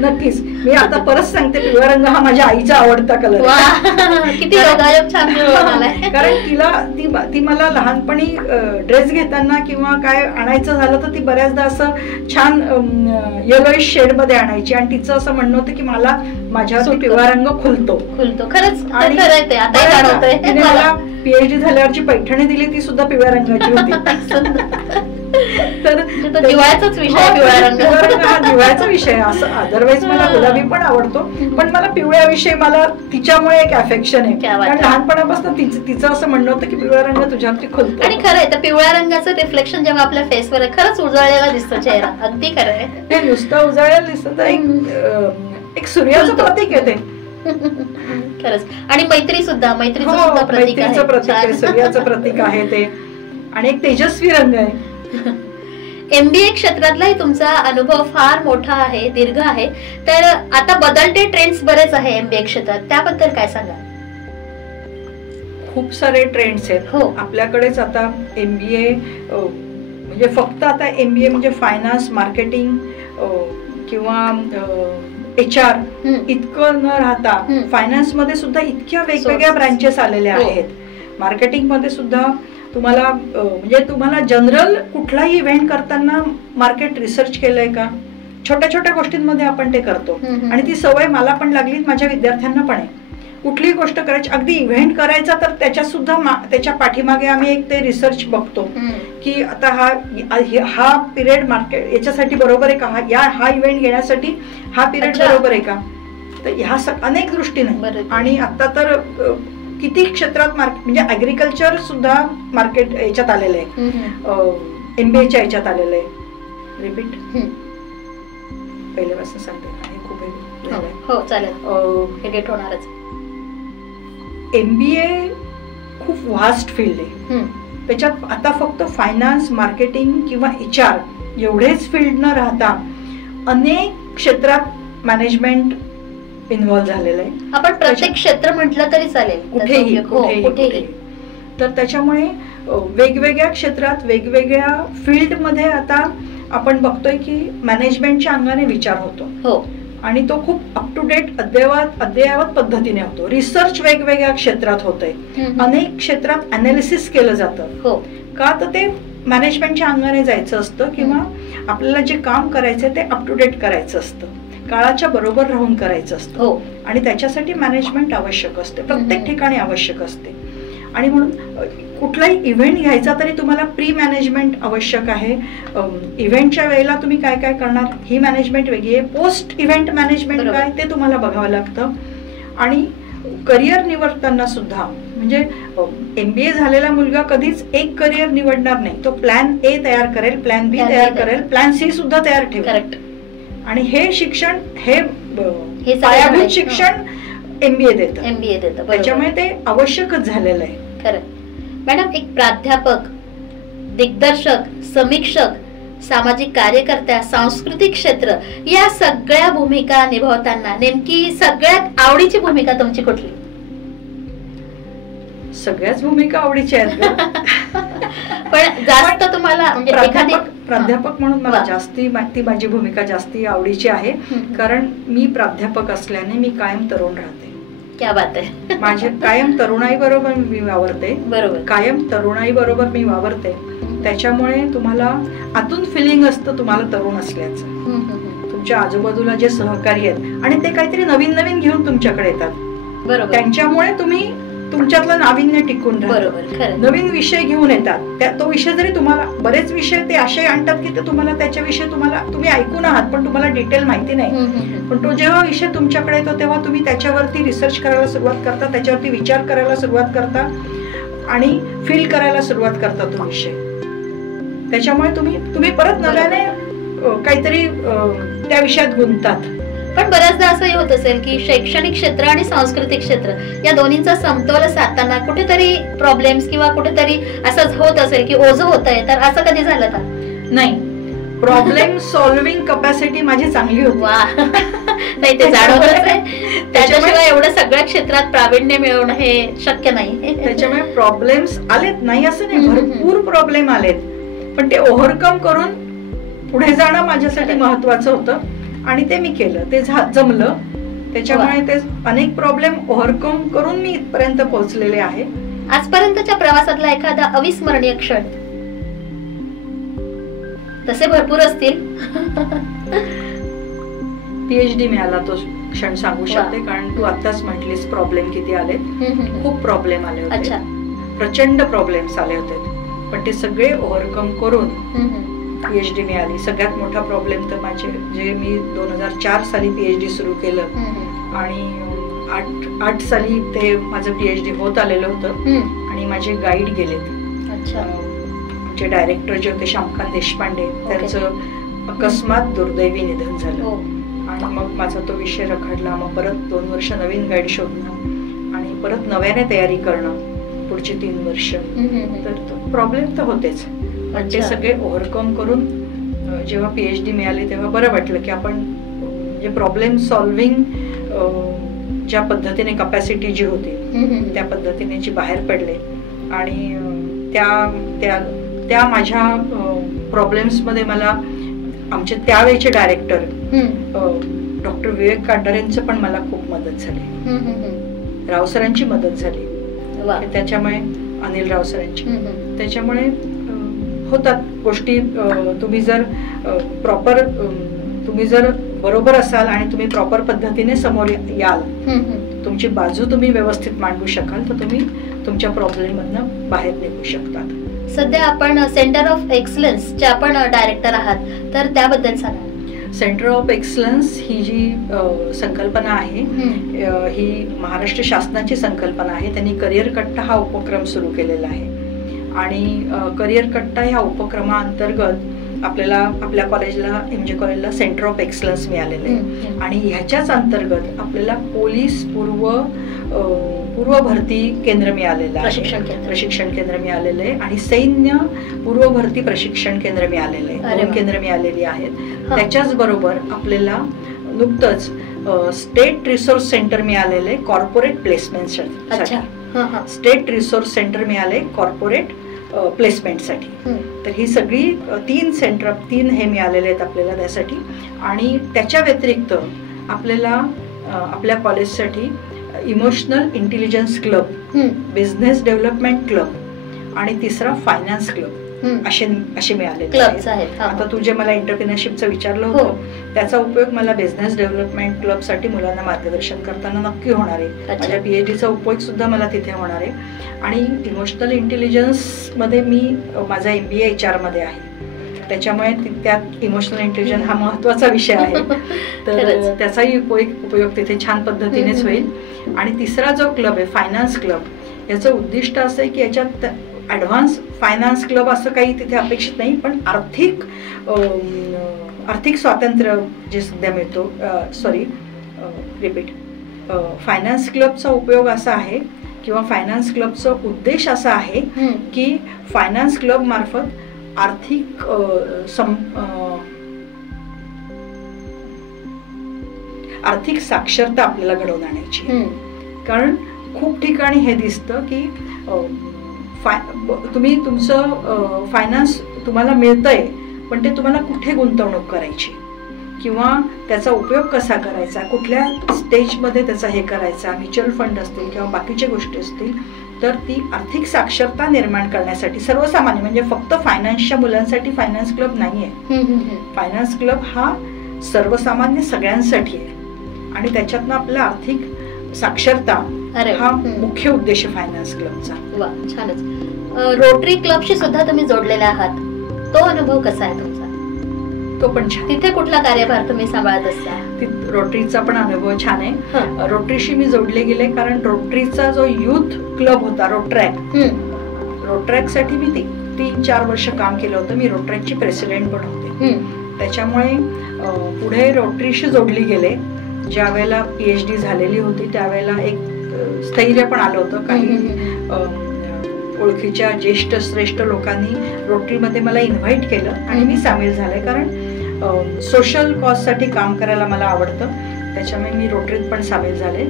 नक्कीच. मी आता परत सांगते, पिवळा रंग हा माझ्या आईचा आवडता कलर आहे. किती छान. कारण ती मला लहानपणी ड्रेस घेताना किंवा काय आणायचं झालं तर ती बऱ्याचदा असं छान येलोइश शेड मध्ये आणायची आणि तिचं असं म्हणणं होतं की मला माझ्यावरती पिवळा रंग खुलतो. खरंच. आणि तिने मला PhD झाल्यावरची पैठणी दिली, ती सुद्धा पिवळ्या रंगाची होती. तर दिवाळीचाच विषय पिवळा रंग. हा दिवाळीचा विषय. असं अदरवाईज मला गुलाबी पण आवडतो, पण मला पिवळ्याविषयी मला तिच्यामुळे एक अफेक्शन आहे. कारण लहानपणापासून तिचं असं म्हणणं होतं की पिवळा रंग तुझ्यावरती खुलतो. आणि खरं आहे, तर पिवळ्या रंगाचं रिफ्लेक्शन जेव्हा आपल्या फेसवर आहे, खरंच उजळलेला दिसतो चेहरा. अगदी खरं आहे. नुसतं उजळलेला दिसतं तर एक सूर्याचं प्रतीक आहे ते. खरंच. आणि मैत्रीचं प्रतीक आहे, सूर्याचं प्रतीक आहे ते. आणि एक तेजस्वी रंग आहे. MBA क्षेत्रातलाही तुमचा अनुभव फार मोठा आहे, दीर्घ आहे. तर आता बदलते ट्रेंड्स बरेच आहे MBA क्षेत्रात, त्याबद्दल काय सांगा? खूप सारे ट्रेंड्स आहेत. हो. आपल्याकडेच आता MBA म्हणजे फक्त आता MBA म्हणजे फायनान्स, मार्केटिंग किंवा HR इतकं न राहता फायनान्स मध्ये सुद्धा इतक्या वेगवेगळ्या ब्रांचेस आलेल्या आहेत. मार्केटिंग मध्ये सुद्धा तुम्हाला जनरल कुठलाही इव्हेंट करताना मार्केट रिसर्च केलंय का? छोट्या छोट्या गोष्टींमध्ये आपण ते करतो आणि ती सवय मला पण लागली, माझ्या विद्यार्थ्यांना पण आहे. कुठलीही गोष्ट करायची, अगदी इव्हेंट करायचा तर त्याच्यात सुद्धा त्याच्या पाठीमागे आम्ही एक ते रिसर्च बघतो की आता हा पिरियड मार्केट याच्यासाठी बरोबर आहे का, हा इव्हेंट घेण्यासाठी हा पिरियड बरोबर आहे का. तर ह्या अनेक दृष्टीने. आणि आता तर किती क्षेत्रात म्हणजे ऍग्रिकल्चर सुद्धा मार्केट याच्यात आलेलं आहे, MBAच्या याच्यात आलेलं आहे. रिपीट पहिल्यापासून सांगते, खूप चालेल होणारच. MBA खूप व्हास्ट फील्ड आहे. त्याच्यात आता फक्त फायनान्स, मार्केटिंग किंवा HR एवढेच फील्ड न राहता अनेक क्षेत्रात मॅनेजमेंट इन्व्हॉल्व झालेलं आहे. आपण प्रत्येक क्षेत्र म्हटलं तरी चालेल, कुठेही. तर त्याच्यामुळे वेगवेगळ्या क्षेत्रात वेगवेगळ्या फील्डमध्ये आता आपण बघतोय की मॅनेजमेंटच्या अंगाने विचार होतो. आणि तो खूप अप टू डेट अद्ययावत पद्धतीने होतो. रिसर्च वेगवेगळ्या क्षेत्रात होतंय, अनेक क्षेत्रात अनालिसिस केलं जातं. का तर ते मॅनेजमेंटच्या अंगाने जायचं असतं किंवा आपल्याला जे काम करायचंय ते अप टू डेट करायचं असतं, काळाच्या बरोबर राहून करायचं असतं. आणि त्याच्यासाठी मॅनेजमेंट आवश्यक असते, प्रत्येक ठिकाणी आवश्यक असते. आणि म्हणून कुठलाही इव्हेंट घ्यायचा तरी तुम्हाला प्री मॅनेजमेंट आवश्यक आहे. इव्हेंटच्या वेळेला तुम्ही काय काय करणार ही मॅनेजमेंट वेगळी आहे. पोस्ट इव्हेंट मॅनेजमेंट काय ते तुम्हाला बघावं लागतं. आणि करिअर निवडताना सुद्धा म्हणजे MBA झालेला मुलगा कधीच एक करिअर निवडणार नाही. तो प्लॅन A तयार करेल, प्लॅन B तयार करेल, प्लॅन C सुद्धा तयार ठेवेल. आणि हे शिक्षण, हे पायाभूत शिक्षण MBA देतं. त्याच्यामुळे ते आवश्यकच झालेलं आहे. खरं. मॅडम, एक प्राध्यापक, दिग्दर्शक, समीक्षक, सामाजिक कार्यकर्त्या, सांस्कृतिक क्षेत्र या सगळ्या भूमिका निभावताना नेमकी सगळ्यात आवडीची भूमिका तुमची कुठली? सगळ्याच भूमिका आवडीच्या आहेत. पण जास्त तुम्हाला म्हणजे प्राध्यापक म्हणून मला जास्ती ती माझी भूमिका जास्ती आवडीची आहे. कारण मी प्राध्यापक असल्याने मी कायम तरुण राहते. क्या बात आहे. माझे कायम तरुणाई बरोबर मी वावरते. बरोबर. कायम तरुणाई बरोबर मी वावरते. त्याच्यामुळे तुम्हाला आतून फिलिंग असतं तुम्हाला तरुण असल्याचं. तुमच्या आजूबाजूला जे सहकारी आहेत आणि ते काहीतरी नवीन नवीन घेऊन तुमच्याकडे येतात. बरोबर. त्यांच्यामुळे तुम्ही तुमच्यातलं नाविन्य टिकून राहतं. नवीन विषय घेऊन येतात. तो विषय जरी तुम्हाला, बरेच विषय ते असे आणतात की ते तुम्हाला त्याच्याविषयी तुम्ही ऐकून आहात पण तुम्हाला डिटेल माहिती नाही. पण तो जेव्हा विषय तुमच्याकडे येतो तेव्हा तुम्ही त्याच्यावरती रिसर्च करायला सुरुवात करता, त्याच्यावरती विचार करायला सुरुवात करता आणि फील करायला सुरुवात करता तो विषय. त्याच्यामुळे तुम्ही परत नव्याने काहीतरी त्या विषयात गुंततात. पण बऱ्याचदा असंही होत असेल की शैक्षणिक क्षेत्र आणि सांस्कृतिक क्षेत्र या दोन्हींचा समतोल साधताना कुठेतरी प्रॉब्लेम्स किंवा कुठेतरी असंच होत असेल की ओझं होत आहे, तर असं कधी झालं का? नाही. प्रॉब्लेम सॉल्व्हिंग कपॅसिटी माझी चांगली होती. वा नाही ते जाणवलंच आहे. त्याच्याशिवाय एवढ्या सगळ्या क्षेत्रात प्रावीण्य मिळवणं हे शक्य नाही. त्याच्यामुळे प्रॉब्लेम्स आलेत, नाही असं नाही, भरपूर प्रॉब्लेम आलेत, पण ते ओव्हरकम करून पुढे जाणं माझ्यासाठी महत्वाचं होतं आणि ते मी केलं, ते जमलं. त्याच्यामुळे ते अनेक प्रॉब्लेम ओव्हरकम करून मी इथपर्यंत पोहोचलेले आहे. आजपर्यंतच्या प्रवासातला एखादा अविस्मरणीय क्षण? तसे भरपूर असतील. PhD मिळाला तो क्षण सांगू शकते, कारण तू आताच म्हटलीस प्रॉब्लेम किती आले. खूप प्रॉब्लेम आले होते, प्रचंड प्रॉब्लेम्स आले होते, पण ते सगळे ओव्हरकम करून PhD मिळाली. सगळ्यात मोठा प्रॉब्लेम तर माझे, जे मी 2004 साली PhD सुरू केलं आणि 8 साली ते माझं PhD होत आलेलं होतं आणि माझे गाईड गेलेत. जे डायरेक्टर जे होते श्यामकांत देशपांडे, त्यांचं अकस्मात दुर्दैवी निधन झालं आणि मग माझा तो विषय रखडला. मग परत 2 वर्ष नवीन गाईड शोधणं आणि परत नव्याने तयारी करणं पुढची 3 वर्ष. तर प्रॉब्लेम तर होतेच, पण ते सगळे ओव्हरकम करून जेव्हा PhD मिळाली तेव्हा बरं वाटलं की आपण जे प्रॉब्लेम सॉल्व्हिंग ज्या पद्धतीने कपॅसिटी जी होती त्या पद्धतीने जी बाहेर पडले आणि त्या माझ्या प्रॉब्लेम्स मध्ये मला आमचे त्यावेळेचे डायरेक्टर डॉक्टर विवेक कांडरेंचं पण मला खूप मदत झाली, रावसरांची मदत झाली त्याच्यामुळे, अनिल रावसरांची. त्याच्यामुळे होतात गोष्टी. तुम्ही जर बरोबर असाल आणि तुम्ही प्रॉपर पद्धतीने समोर याल, तुमची बाजू तुम्ही व्यवस्थित मांडू शकाल, तर तुम्ही तुमच्या प्रॉब्लेम मधनं बाहेर निघू शकतात. सध्या आपण सेंटर ऑफ एक्सलन्स चे आपण डायरेक्टर आहात, तर त्याबद्दल सांगा. सेंटर ऑफ एक्सलन्स ही जी संकल्पना आहे ही महाराष्ट्र शासनाची संकल्पना आहे. त्यांनी करिअर कट्टा हा उपक्रम सुरू केलेला आहे आणि करिअर कट्टा ह्या उपक्रमाअंतर्गत आपल्याला आपल्या कॉलेजला, MJ कॉलेजला सेंटर ऑफ एक्सलन्स मिळालेलं आहे आणि ह्याच्याच अंतर्गत आपल्याला पोलीस पूर्व भरती केंद्र मिळालेलं आहे, प्रशिक्षण केंद्र मिळालेलं आहे आणि सैन्य पूर्व भरती प्रशिक्षण केंद्र मिळालेलं आहे, 2 केंद्र मिळालेली आहेत. त्याच्याच बरोबर आपल्याला नुकतंच स्टेट रिसोर्स सेंटर मिळालेलं आहे कॉर्पोरेट प्लेसमेंटसाठी. स्टेट रिसोर्स सेंटर मिळाले कॉर्पोरेट प्लेसमेंटसाठी. तर ही सगळी 3 हे मिळालेले आहेत आपल्याला त्यासाठी. आणि त्याच्या व्यतिरिक्त आपल्याला आपल्या कॉलेजसाठी emotional intelligence club, business development club आणि तिसरा फायनान्स क्लब असे मिळाले आहेत. आता तू जे मला एंटरप्रिनरशिपचं विचारलं होतं त्याचा उपयोग मला बिझनेस डेव्हलपमेंट क्लब साठी मुलांना मार्गदर्शन करताना नक्की होणार आहे. माझ्या PhDचा उपयोग सुद्धा मला तिथे होणार आहे. आणि इमोशनल इंटेलिजन्स मध्ये मी माझा MBA HR मध्ये आहे, त्याच्यामुळे त्यात इमोशनल इंटेलिजन्स हा महत्वाचा विषय आहे. तर त्याचाही उपयोग तिथे छान पद्धतीनेच होईल. आणि तिसरा जो क्लब आहे फायनान्स क्लब, याचं उद्दिष्ट असं आहे की याच्यात ॲडव्हान्स फायनान्स क्लब असं काही तिथे अपेक्षित नाही, पण आर्थिक स्वातंत्र्य जे सध्या मिळतो, फायनान्स क्लबचा उपयोग असा आहे किंवा फायनान्स क्लबचा उद्देश असा आहे की फायनान्स क्लब मार्फत आर्थिक साक्षरता आपल्याला घडवून आणायची. कारण खूप ठिकाणी हे दिसतं की तुम्ही तुमचं फायनान्स तुम्हाला मिळतंय, पण ते तुम्हाला कुठे गुंतवणूक करायची किंवा त्याचा उपयोग कसा करायचा, कुठल्या स्टेजमध्ये त्याचा हे करायचा, म्युच्युअल फंड असतील किंवा बाकीच्या गोष्टी असतील, तर ती आर्थिक साक्षरता निर्माण करण्यासाठी सर्वसामान्य, म्हणजे फक्त फायनान्सच्या मुलांसाठी फायनान्स क्लब नाही आहे. फायनान्स क्लब हा सर्वसामान्य सगळ्यांसाठी आहे आणि त्याच्यातनं आपल्या आर्थिक साक्षरता हा मुख्य उद्देश फायनान्स क्लबचा. वा, छानच. रोटरी क्लबशी सुद्धा तुम्ही जोडलेला आहात, तो अनुभव कसा आहे तुमचा? तो पण छान. तिथे कुठला कार्यभार तुम्ही सांभाळत असता? रोटरीचा पण अनुभव छान आहे. रोटरीशी मी जोडले गेले कारण रोटरीचा जो युथ क्लब होता रोटरॅक साठी मी 3-4 वर्ष काम केलं होतं. मी रोटरॅकची प्रेसिडेंट पण होते. त्याच्यामुळे पुढे रोटरीशी जोडली गेले. ज्या वेळेला PhD झालेली होती त्यावेळेला एक स्थैर्य पण आलं होतं. काही ओळखीच्या ज्येष्ठ श्रेष्ठ लोकांनी रोटरीमध्ये मला इन्व्हाइट केलं आणि मी सामील झाले. कारण सोशल कॉजसाठी काम करायला मला आवडतं, त्याच्यामुळे मी रोटरीत पण सामील झाले.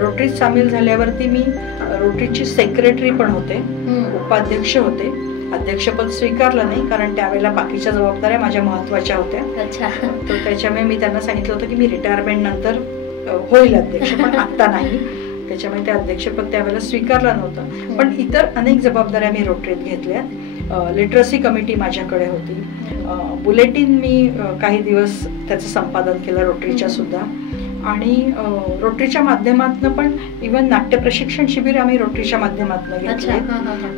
रोटरीत सामील झाल्यावरती मी रोटरीची सेक्रेटरी पण होते, उपाध्यक्ष होते. अध्यक्षपद स्वीकारलं नाही कारण त्यावेळेला बाकीच्या जबाबदाऱ्या माझ्या महत्वाच्या होत्या. तर त्याच्यामुळे मी त्यांना सांगितलं होतं की मी रिटायरमेंट नंतर होईल अध्यक्ष, पण आत्ता नाही. त्याच्यामुळे ते अध्यक्षपद त्यावेळेला स्वीकारलं नव्हतं. पण इतर अनेक जबाबदाऱ्या मी रोटरीत घेतल्या. लिटरसी कमिटी माझ्याकडे होती. बुलेटिन मी काही दिवस त्याचं संपादन केलं रोटरीच्या सुद्धा. आणि रोटरीच्या माध्यमातून पण इव्हन नाट्य प्रशिक्षण शिबिर आम्ही रोटरीच्या माध्यमातून घेतले,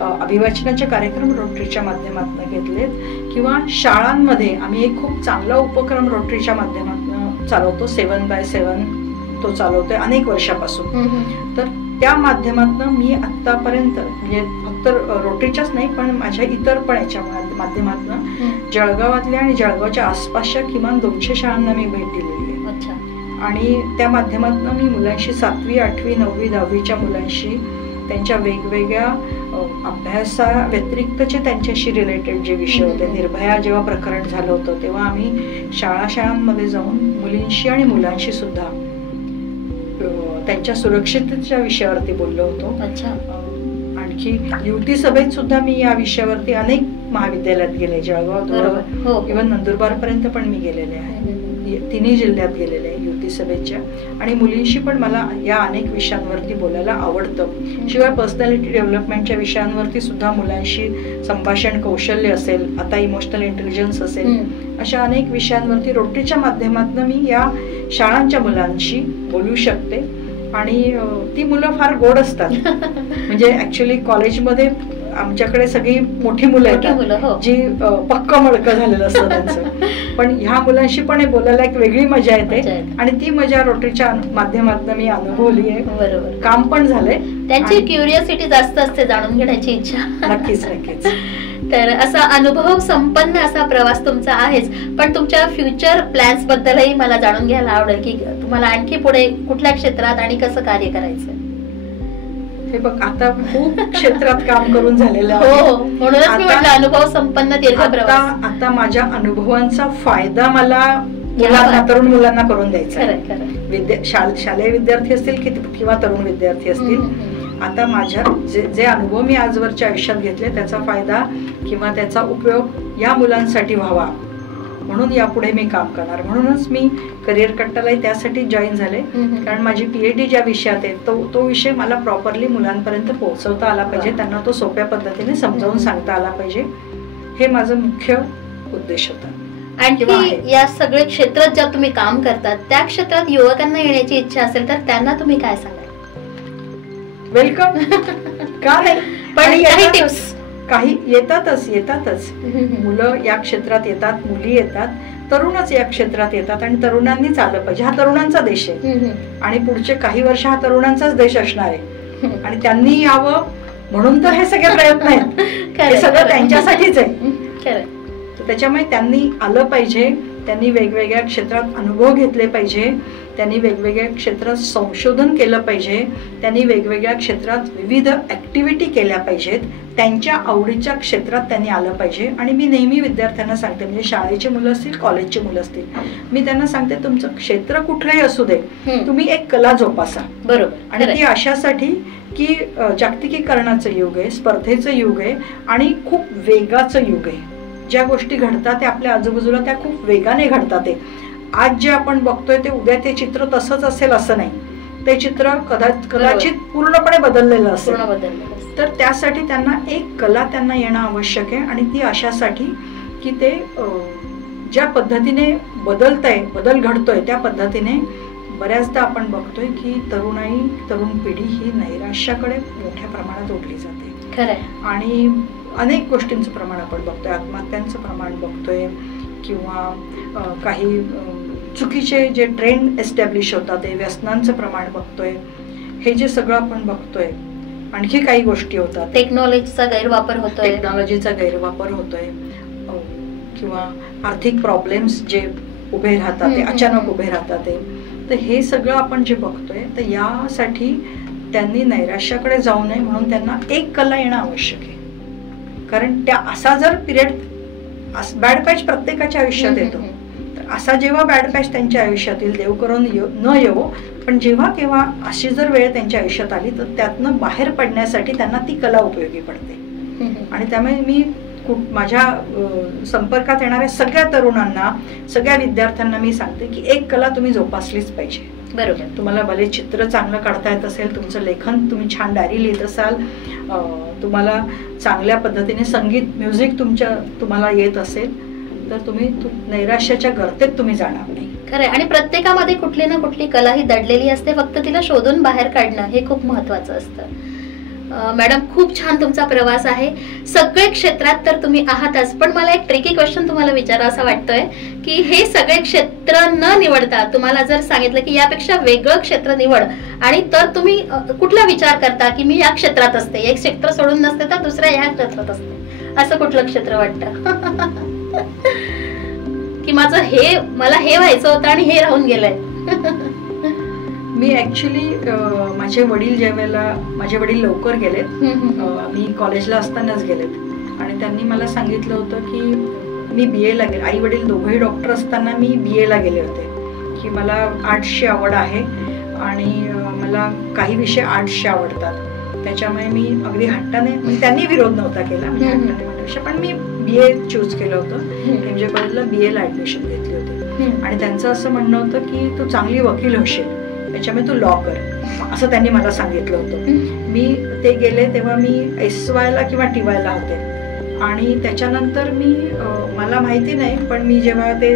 अभिवाचनाचे कार्यक्रम रोटरीच्या माध्यमातून घेतलेत, किंवा शाळांमध्ये आम्ही एक खूप चांगला उपक्रम रोटरीच्या माध्यमातून चालवतो, 7x7 तो चालवतोय अनेक वर्षापासून. तर त्या माध्यमातून मी आतापर्यंत म्हणजे फक्त रोटरीच्याच नाही पण माझ्या इतर पण याच्या माध्यमातून जळगावातल्या आणि जळगावच्या आसपासच्या किमान 200 शाळांना मी भेट दिलेली आहे. आणि त्या माध्यमातून मी मुलांशी 7वी 8वी 9वी 10वीच्या मुलांशी त्यांच्या वेगवेगळ्या अभ्यासा व्यतिरिक्तचे त्यांच्याशी रिलेटेड जे विषय होते, निर्भया जेव्हा प्रकरण झालं होतं तेव्हा आम्ही शाळांमध्ये जाऊन मुलींशी आणि मुलांशी सुद्धा त्यांच्या सुरक्षिततेच्या विषयावरती बोललो होतो. आणखी युवती सभेत सुद्धा मी या विषयावरती अनेक महाविद्यालयात गेले, जळगाव इव्हन नंदुरबार पर्यंत पण मी गेलेले आहे, तिन्ही जिल्ह्यात गेलेले आहे युवती सभेच्या. आणि मुलींशी पण मला या अनेक विषयांवरती बोलायला आवडतं. शिवाय पर्सनॅलिटी डेव्हलपमेंटच्या विषयांवरती सुद्धा मुलांशी संभाषण कौशल्य असेल, आता इमोशनल इंटेलिजन्स असेल, अशा अनेक विषयांवरती रोटरीच्या माध्यमातून मी या शाळांच्या मुलांशी बोलू शकते. आणि ती मुलं फार गोड असतात. म्हणजे ऍक्च्युली कॉलेजमध्ये आमच्याकडे सगळी मोठी मुलं येतात जी पक्क मडकं झालेलं असतं त्यांचं, पण ह्या मुलांशी पण बोलायला एक वेगळी मजा येते. आणि ती मजा रोटरीच्या माध्यमातून मी अनुभवली आहे. बरोबर, काम पण झालंय. त्यांची क्युरिओसिटी जास्त असते, जाणून घेण्याची इच्छा. नक्कीच नक्कीच. तर असा अनुभव संपन्न असा प्रवास तुमचा आहेच, पण तुमच्या फ्युचर प्लॅन्स बद्दलही मला जाणून घ्यायला आवडेल की तुम्हाला आणखी पुढे कुठल्या क्षेत्रात आणि कसं कार्य करायचं. हे बघ, आता खूप क्षेत्रात काम करून झालेलं आहे. म्हणूनच मी म्हटलं अनुभव संपन्न दीर्घ प्रवास. आता माझ्या अनुभवांचा फायदा मला तरुण मुलांना करून द्यायचा. शालेय विद्यार्थी असतील किंवा तरुण विद्यार्थी असतील. आता माझ्या जे अनुभव मी आजवरच्या आयुष्यात घेतले त्याचा फायदा किंवा त्याचा उपयोग या मुलांसाठी व्हावा म्हणून यापुढे मी काम करणार. म्हणूनच मी करिअर कट्टालाही त्यासाठी जॉईन झाले, कारण माझी PhD ज्या विषयात आहे तो विषय मला प्रॉपरली मुलांपर्यंत पोहोचवता आला पाहिजे, त्यांना तो सोप्या पद्धतीने समजावून सांगता आला पाहिजे. हे माझं मुख्य उद्देश होता. आणखी या सगळे क्षेत्रात ज्या तुम्ही काम करतात त्या क्षेत्रात युवकांना येण्याची इच्छा असेल तर त्यांना तुम्ही काय सांगाल? वेलकम. का नाही, पण काही टिप्स. काही येतातच मुलं या क्षेत्रात येतात, मुली येतात, तरुणच या क्षेत्रात येतात. आणि तरुणांनीच आलं पाहिजे. हा तरुणांचा देश आहे आणि पुढचे काही वर्ष हा तरुणांचाच देश असणार आहे. आणि त्यांनी यावं म्हणून तर हे सगळे प्रयत्न आहेत. हे सगळं त्यांच्यासाठीच आहे. त्याच्यामुळे त्यांनी आलं पाहिजे, त्यांनी वेगवेगळ्या क्षेत्रात अनुभव घेतले पाहिजे, त्यांनी वेगवेगळ्या क्षेत्रात संशोधन केलं पाहिजे, त्यांनी वेगवेगळ्या क्षेत्रात विविध ऍक्टिव्हिटी केल्या पाहिजेत, त्यांच्या आवडीच्या क्षेत्रात त्यांनी आलं पाहिजे. आणि मी नेहमी विद्यार्थ्यांना सांगते, म्हणजे शाळेचे मुलं असतील, कॉलेजचे मुलं असतील, मी त्यांना सांगते तुमचं क्षेत्र कुठलंही असू दे, तुम्ही एक कला जोपासा. बरोबर. आणि ती अशासाठी की जागतिकीकरणाचं युग आहे, स्पर्धेचं युग आहे आणि खूप वेगाचं युग आहे. ज्या गोष्टी घडतात त्या आपल्या आजूबाजूला त्या खूप वेगाने घडतात. आज जे आपण बघतोय ते उद्या ते चित्र तसंच असेल असं नाही, ते चित्र कदाचित पूर्णपणे बदललेलं असेल. तर त्यासाठी त्यांना एक कला त्यांना येणं आवश्यक आहे. आणि ती अशासाठी की ते ज्या पद्धतीने बदल घडतोय त्या पद्धतीने बऱ्याचदा आपण बघतोय की तरुण पिढी ही नैराश्याकडे मोठ्या प्रमाणात ओढली जाते. खरं. आणि अनेक गोष्टींचं प्रमाण आपण बघतोय, आत्महत्यांचं प्रमाण बघतोय किंवा काही चुकीचे जे ट्रेंड एस्टॅब्लिश होतात ते व्यसनांचं प्रमाण बघतोय. हे जे सगळं आपण बघतोय. आणखी काही गोष्टी होतात, टेक्नॉलॉजीचा गैरवापर होतोय किंवा आर्थिक प्रॉब्लेम्स जे उभे राहतात ते अचानक उभे राहतात. तर हे सगळं आपण जे बघतोय तर यासाठी त्यांनी नैराश्याकडे जाऊ नये म्हणून त्यांना एक कला येणं आवश्यक आहे. कारण त्या असा जर पिरियड, बॅड पॅच प्रत्येकाच्या आयुष्यात येतो, तर असा जेव्हा बॅड पॅच त्यांच्या आयुष्यात येईल, देव करून न येवो, पण जेव्हा केव्हा अशी जर वेळ त्यांच्या आयुष्यात आली तर त्यातनं बाहेर पडण्यासाठी त्यांना ती कला उपयोगी पडते. आणि त्यामुळे मी माझ्या संपर्कात येणाऱ्या सगळ्या तरुणांना, सगळ्या विद्यार्थ्यांना मी सांगते की एक कला तुम्ही जोपासलीच पाहिजे. बरोबर. तुम्हाला भले चित्र चांगलं काढता येत असेल, तुमचं लेखन, तुम्ही छान डायरी लिहित असाल, तुम्हाला चांगल्या पद्धतीने संगीत, म्युझिक तुम्हाला येत असेल, तर तुम्ही नैराश्याच्या गर्तेत तुम्ही जाणार नाही. खरं. आणि प्रत्येकामध्ये कुठली ना कुठली कला ही दडलेली असते, फक्त तिला शोधून बाहेर काढणं हे खूप महत्वाचं असतं. मॅडम, खूप छान तुमचा प्रवास आहे. सगळे क्षेत्रात तर तुम्ही आहातच, पण मला एक ट्रिकी क्वेश्चन तुम्हाला विचारा असं वाटतंय की हे सगळे क्षेत्र न निवडता तुम्हाला जर सांगितलं की यापेक्षा वेगळं क्षेत्र निवड, आणि तर तुम्ही कुठला विचार करता की मी या क्षेत्रात असते, एक क्षेत्र सोडून नसते तर दुसऱ्या या क्षेत्रात असते, असं कुठलं क्षेत्र वाटतं की मला हे व्हायचं होतं आणि हे राहून गेलंय? मी ऍक्च्युली माझे वडील लवकर गेलेत. मी कॉलेजला असतानाच गेलेत आणि त्यांनी मला सांगितलं होतं की मी BA ला गेले. आई वडील दोघंही डॉक्टर असताना मी BA ला गेले होते की मला आर्ट्सची आवड आहे आणि मला काही विषय आर्ट्सचे आवडतात, त्याच्यामुळे मी अगदी हट्टाने, त्यांनी विरोध नव्हता केला, पण मी BA चूज केलं होतं. MJ कॉलेजला BA ला ऍडमिशन घेतली होती आणि त्यांचं असं म्हणणं होतं की तू चांगली वकील होशील, त्याच्यामुळे तू लॉ कर, असं त्यांनी मला सांगितलं होतं. मी ते गेले तेव्हा मी SY ला किंवा TY ला होते आणि त्याच्यानंतर मला माहिती नाही, पण मी जेव्हा ते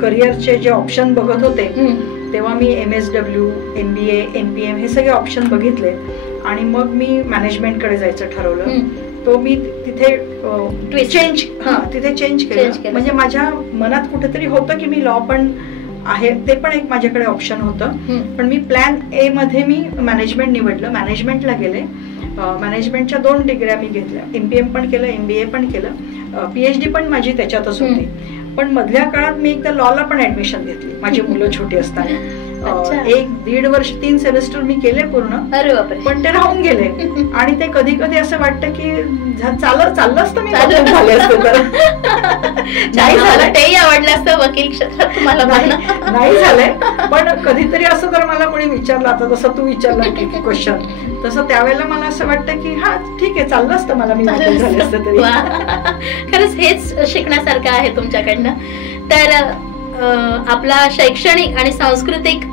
करिअरचे जे ऑप्शन बघत होते तेव्हा मी MSW, MBA, MPM हे सगळे ऑप्शन बघितले आणि मग मी मॅनेजमेंटकडे जायचं ठरवलं. तो मी तिथे चेंज केलं. म्हणजे माझ्या मनात कुठेतरी होतं की मी लॉ पण आहे, ते पण एक माझ्याकडे ऑप्शन होतं, पण मी प्लॅन A मध्ये मी मॅनेजमेंट निवडलं. मॅनेजमेंटला गेले. मॅनेजमेंटच्या 2 डिग्र्या मी घेतल्या, MPM पण केलं, MBA पण केलं, PhD पण माझी त्याच्यातच होती. पण मधल्या काळात मी एकदा लॉला पण ऍडमिशन घेतली, माझी मुलं छोटी असताना. 1-1.5 वर्ष 3 सेमेस्टर मी केले पूर्ण, पण ते राहून गेले. आणि ते कधी कधी असं वाटतं की चाललं असतं मी झाले असते तर नाही झालं, तेही आवडलं असतं वकील क्षेत्रात तुम्हाला. नाही झालंय, पण कधीतरी असं जर मला कोणी विचारलं, आता जसं तू विचारलं क्वेश्चन, तसं त्यावेळेला मला असं वाटतं की हा ठीक आहे, चाललं असतं मला, मी झाले असतं तरी. खरंच हेच शिकण्यासारखं आहे तुमच्याकडनं. तर आपला शैक्षणिक आणि सांस्कृतिक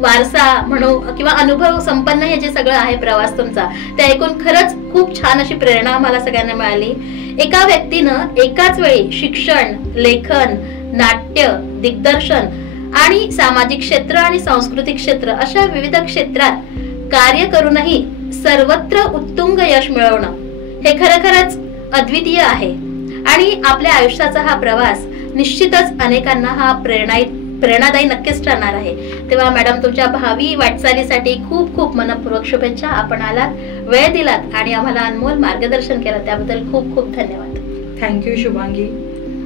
वारसा म्हणू किंवा अनुभव संपन्न हे जे सगळं आहे प्रवास तुमचा, ते ऐकून खरंच खूप छान अशी प्रेरणा मला सगळ्यांना मिळाली. एका व्यक्तीनं एकाच वेळी शिक्षण, लेखन, नाट्य, दिग्दर्शन आणि सामाजिक क्षेत्र आणि सांस्कृतिक क्षेत्र अशा विविध क्षेत्रात कार्य करूनही सर्वत्र उत्तुंग यश मिळवणं हे खरंच अद्वितीय आहे. आणि आपल्या आयुष्याचा हा प्रवास निश्चितच अनेकांना हा प्रेरणादायी नक्कीच ठरणार आहे. तेव्हा मॅडम, तुमच्या भावी वाटचालीसाठी खूप खूप मनपूर्वक शुभेच्छा. आपण आलात, वेळ दिलात आणि आम्हाला अनमोल मार्गदर्शन केलं, त्याबद्दल खूप खूप धन्यवाद. थँक्यू शुभांगी.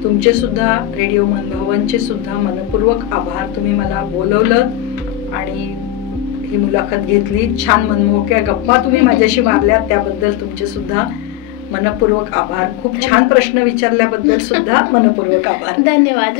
तुमचे सुद्धा, रेडिओ मनभवनचे सुद्धा मनपूर्वक आभार. तुम्ही मला बोलवलं आणि ही मुलाखत घेतली, छान मनमोकळ्या गप्पा तुम्ही माझ्याशी मारल्यात, त्याबद्दल तुमचे सुद्धा मनपूर्वक आभार. खूप छान प्रश्न विचारल्याबद्दल सुद्धा मनपूर्वक आभार. धन्यवाद.